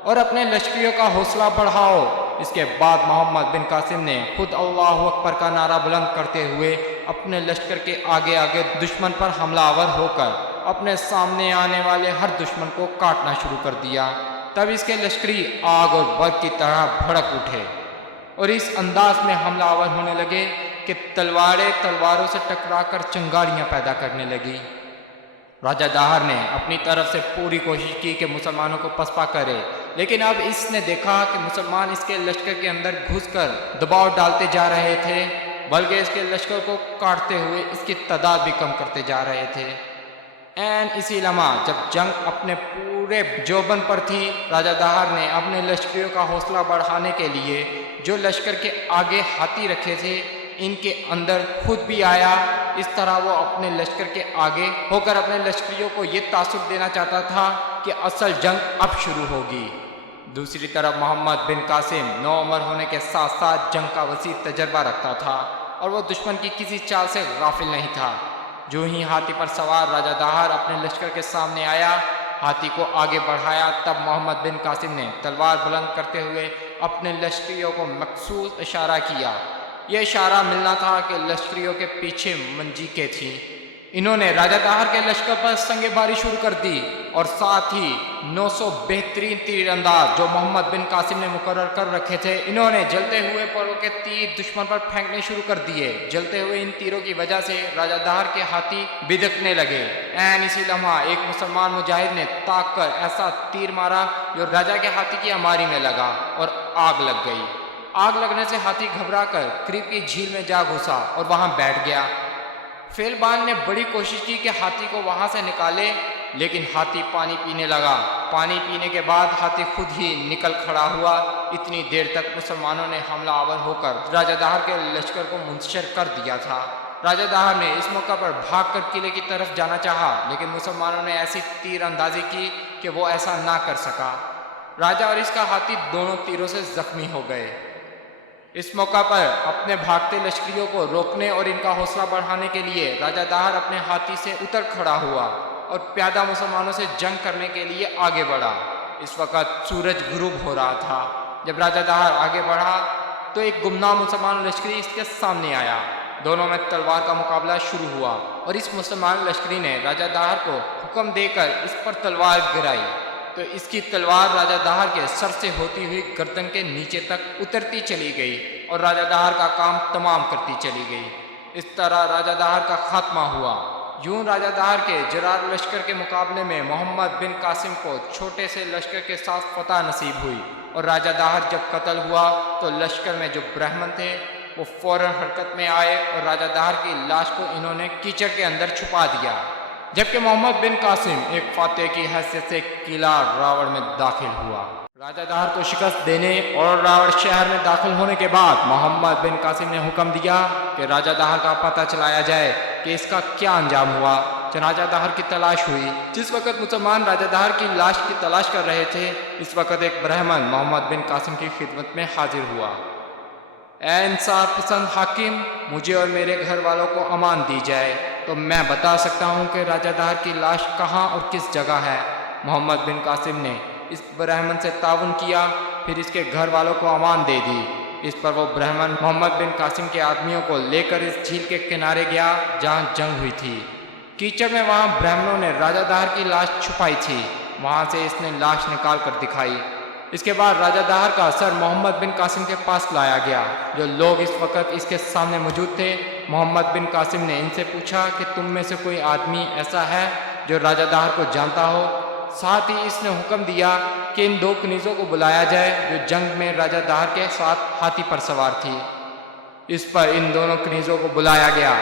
اور اپنے لشکریوں کا حوصلہ بڑھاؤ۔ اس کے بعد محمد بن قاسم نے خود اللہ اکبر کا نعرہ بلند کرتے ہوئے اپنے لشکر کے آگے آگے دشمن پر حملہ آور ہو کر اپنے سامنے آنے والے ہر دشمن کو کاٹنا شروع کر دیا۔ تب اس کے لشکری آگ اور برق کی طرح بھڑک اٹھے اور اس انداز میں حملہ آور ہونے لگے کہ تلواریں تلواروں سے ٹکرا کر چنگاریاں پیدا کرنے لگی۔ راجہ داہر نے اپنی طرف سے پوری کوشش کی کہ مسلمانوں کو پسپا کرے، لیکن اب اس نے دیکھا کہ مسلمان اس کے لشکر کے اندر گھس کر دباؤ ڈالتے جا رہے تھے، بلکہ اس کے لشکر کو کاٹتے ہوئے اس کی تعداد بھی کم کرتے جا رہے تھے۔ اسی لمحہ جب جنگ اپنے پورے جوبن پر تھی، راجہ داہر نے اپنے لشکریوں کا حوصلہ بڑھانے کے لیے جو لشکر کے آگے ہاتھی رکھے تھے ان کے اندر خود بھی آیا۔ اس طرح وہ اپنے لشکر کے آگے ہو کر اپنے لشکریوں کو یہ تاثر دینا چاہتا تھا کہ اصل جنگ اب شروع ہوگی۔ دوسری طرف محمد بن قاسم نوعمر ہونے کے ساتھ ساتھ جنگ کا وسیع تجربہ رکھتا تھا اور وہ دشمن کی کسی چال سے غافل نہیں تھا۔ جو ہی ہاتھی پر سوار راجہ داہر اپنے لشکر کے سامنے آیا، ہاتھی کو آگے بڑھایا، تب محمد بن قاسم نے تلوار بلند کرتے ہوئے اپنے لشکریوں کو مخصوص اشارہ کیا۔ یہ اشارہ ملنا تھا کہ لشکریوں کے پیچھے منجیقیں تھیں۔ انہوں نے راجہ داہر کے لشکر پر سنگ باری شروع کر دی اور ساتھ ہی 900 بہترین تیر انداز جو محمد بن قاسم نے مقرر کر رکھے تھے، انہوں نے جلتے ہوئے پروں کے تیر دشمن پر پھینکنے شروع کر دیے۔ جلتے ہوئے ان تیروں کی وجہ سے راجہ داہر کے ہاتھی بدکنے لگے۔ اسی لمحہ ایک مسلمان مجاہد نے طاق کر ایسا تیر مارا جو راجہ کے ہاتھی کی اماری میں لگا اور آگ لگ گئی۔ آگ لگنے سے ہاتھی گھبرا کر قریب کی جھیل میں جا گھسا اور وہاں بیٹھ گیا۔ فیلبان نے بڑی کوشش کی کہ ہاتھی کو وہاں سے نکالے، لیکن ہاتھی پانی پینے لگا۔ پانی پینے کے بعد ہاتھی خود ہی نکل کھڑا ہوا۔ اتنی دیر تک مسلمانوں نے حملہ آور ہو کر راجہ داہر کے لشکر کو منتشر کر دیا تھا۔ راجہ داہر نے اس موقع پر بھاگ کر قلعے کی طرف جانا چاہا، لیکن مسلمانوں نے ایسی تیر اندازی کی کہ وہ ایسا نہ کر سکا۔ راجہ اور اس کا ہاتھی دونوں تیروں سے زخمی ہو گئے۔ اس موقع پر اپنے بھاگتے لشکریوں کو روکنے اور ان کا حوصلہ بڑھانے کے لیے راجہ داہر اپنے ہاتھی سے اتر کھڑا ہوا اور پیادہ مسلمانوں سے جنگ کرنے کے لیے آگے بڑھا۔ اس وقت سورج غروب ہو رہا تھا۔ جب راجہ داہر آگے بڑھا تو ایک گمنام مسلمان لشکری اس کے سامنے آیا۔ دونوں میں تلوار کا مقابلہ شروع ہوا اور اس مسلمان لشکری نے راجہ داہر کو حکم دے کر اس پر تلوار گرائی تو اس کی تلوار راجہ داہر کے سر سے ہوتی ہوئی گردن کے نیچے تک اترتی چلی گئی اور راجہ داہر کا کام تمام کرتی چلی گئی۔ اس طرح راجہ داہر کا خاتمہ ہوا۔ یوں راجہ داہر کے جرار لشکر کے مقابلے میں محمد بن قاسم کو چھوٹے سے لشکر کے ساتھ فتح نصیب ہوئی، اور راجہ داہر جب قتل ہوا تو لشکر میں جو برہمن تھے وہ فوراً حرکت میں آئے اور راجہ داہر کی لاش کو انہوں نے کیچڑ کے اندر چھپا دیا، جبکہ محمد بن قاسم ایک فاتح کی حیثیت سے قلعہ راوڑ میں داخل ہوا۔ راجہ داہر کو شکست دینے اور راوڑ شہر میں داخل ہونے کے بعد محمد بن قاسم نے حکم دیا کہ راجہ داہر کا پتہ چلایا جائے کہ اس کا کیا انجام ہوا۔ چنانچہ داہر کی تلاش ہوئی۔ جس وقت مسلمان راجہ داہر کی لاش کی تلاش کر رہے تھے، اس وقت ایک برہمن محمد بن قاسم کی خدمت میں حاضر ہوا۔ اے انصاف پسند حاکم، مجھے اور میرے گھر والوں کو امان دی جائے تو میں بتا سکتا ہوں کہ راجہ داہر کی لاش کہاں اور کس جگہ ہے۔ محمد بن قاسم نے اس برہمن سے تعاون کیا، پھر اس کے گھر والوں کو امان دے دی۔ اس پر وہ برہمن محمد بن قاسم کے آدمیوں کو لے کر اس جھیل کے کنارے گیا جہاں جنگ ہوئی تھی۔ کیچڑ میں وہاں برہمنوں نے راجہ داہر کی لاش چھپائی تھی، وہاں سے اس نے لاش نکال کر دکھائی۔ اس کے بعد راجہ داہر کا سر محمد بن قاسم کے پاس لایا گیا۔ جو لوگ اس وقت اس کے سامنے موجود تھے، محمد بن قاسم نے ان سے پوچھا کہ تم میں سے کوئی آدمی ایسا ہے جو راجہ داہر کو جانتا ہو؟ ساتھ ہی اس نے حکم دیا کہ ان دو کنیزوں کو بلایا جائے جو جنگ میں راجہ داہر کے ساتھ ہاتھی پر سوار تھی۔ اس پر ان دونوں کنیزوں کو بلایا گیا۔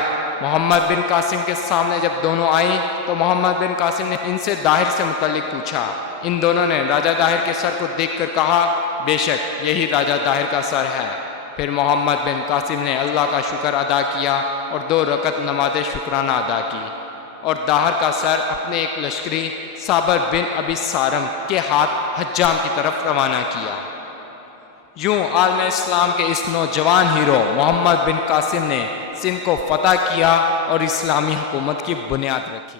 محمد بن قاسم کے سامنے جب دونوں آئیں تو محمد بن قاسم نے ان سے داہر سے متعلق پوچھا۔ ان دونوں نے راجہ داہر کے سر کو دیکھ کر کہا، بے شک یہی راجہ داہر کا سر ہے۔ پھر محمد بن قاسم نے اللہ کا شکر ادا کیا اور 2 رکعت نماز شکرانہ ادا کی، اور داہر کا سر اپنے ایک لشکری صابر بن ابی سارم کے ہاتھ حجام کی طرف روانہ کیا۔ یوں عالم اسلام کے اس نوجوان ہیرو محمد بن قاسم نے سندھ کو فتح کیا اور اسلامی حکومت کی بنیاد رکھی۔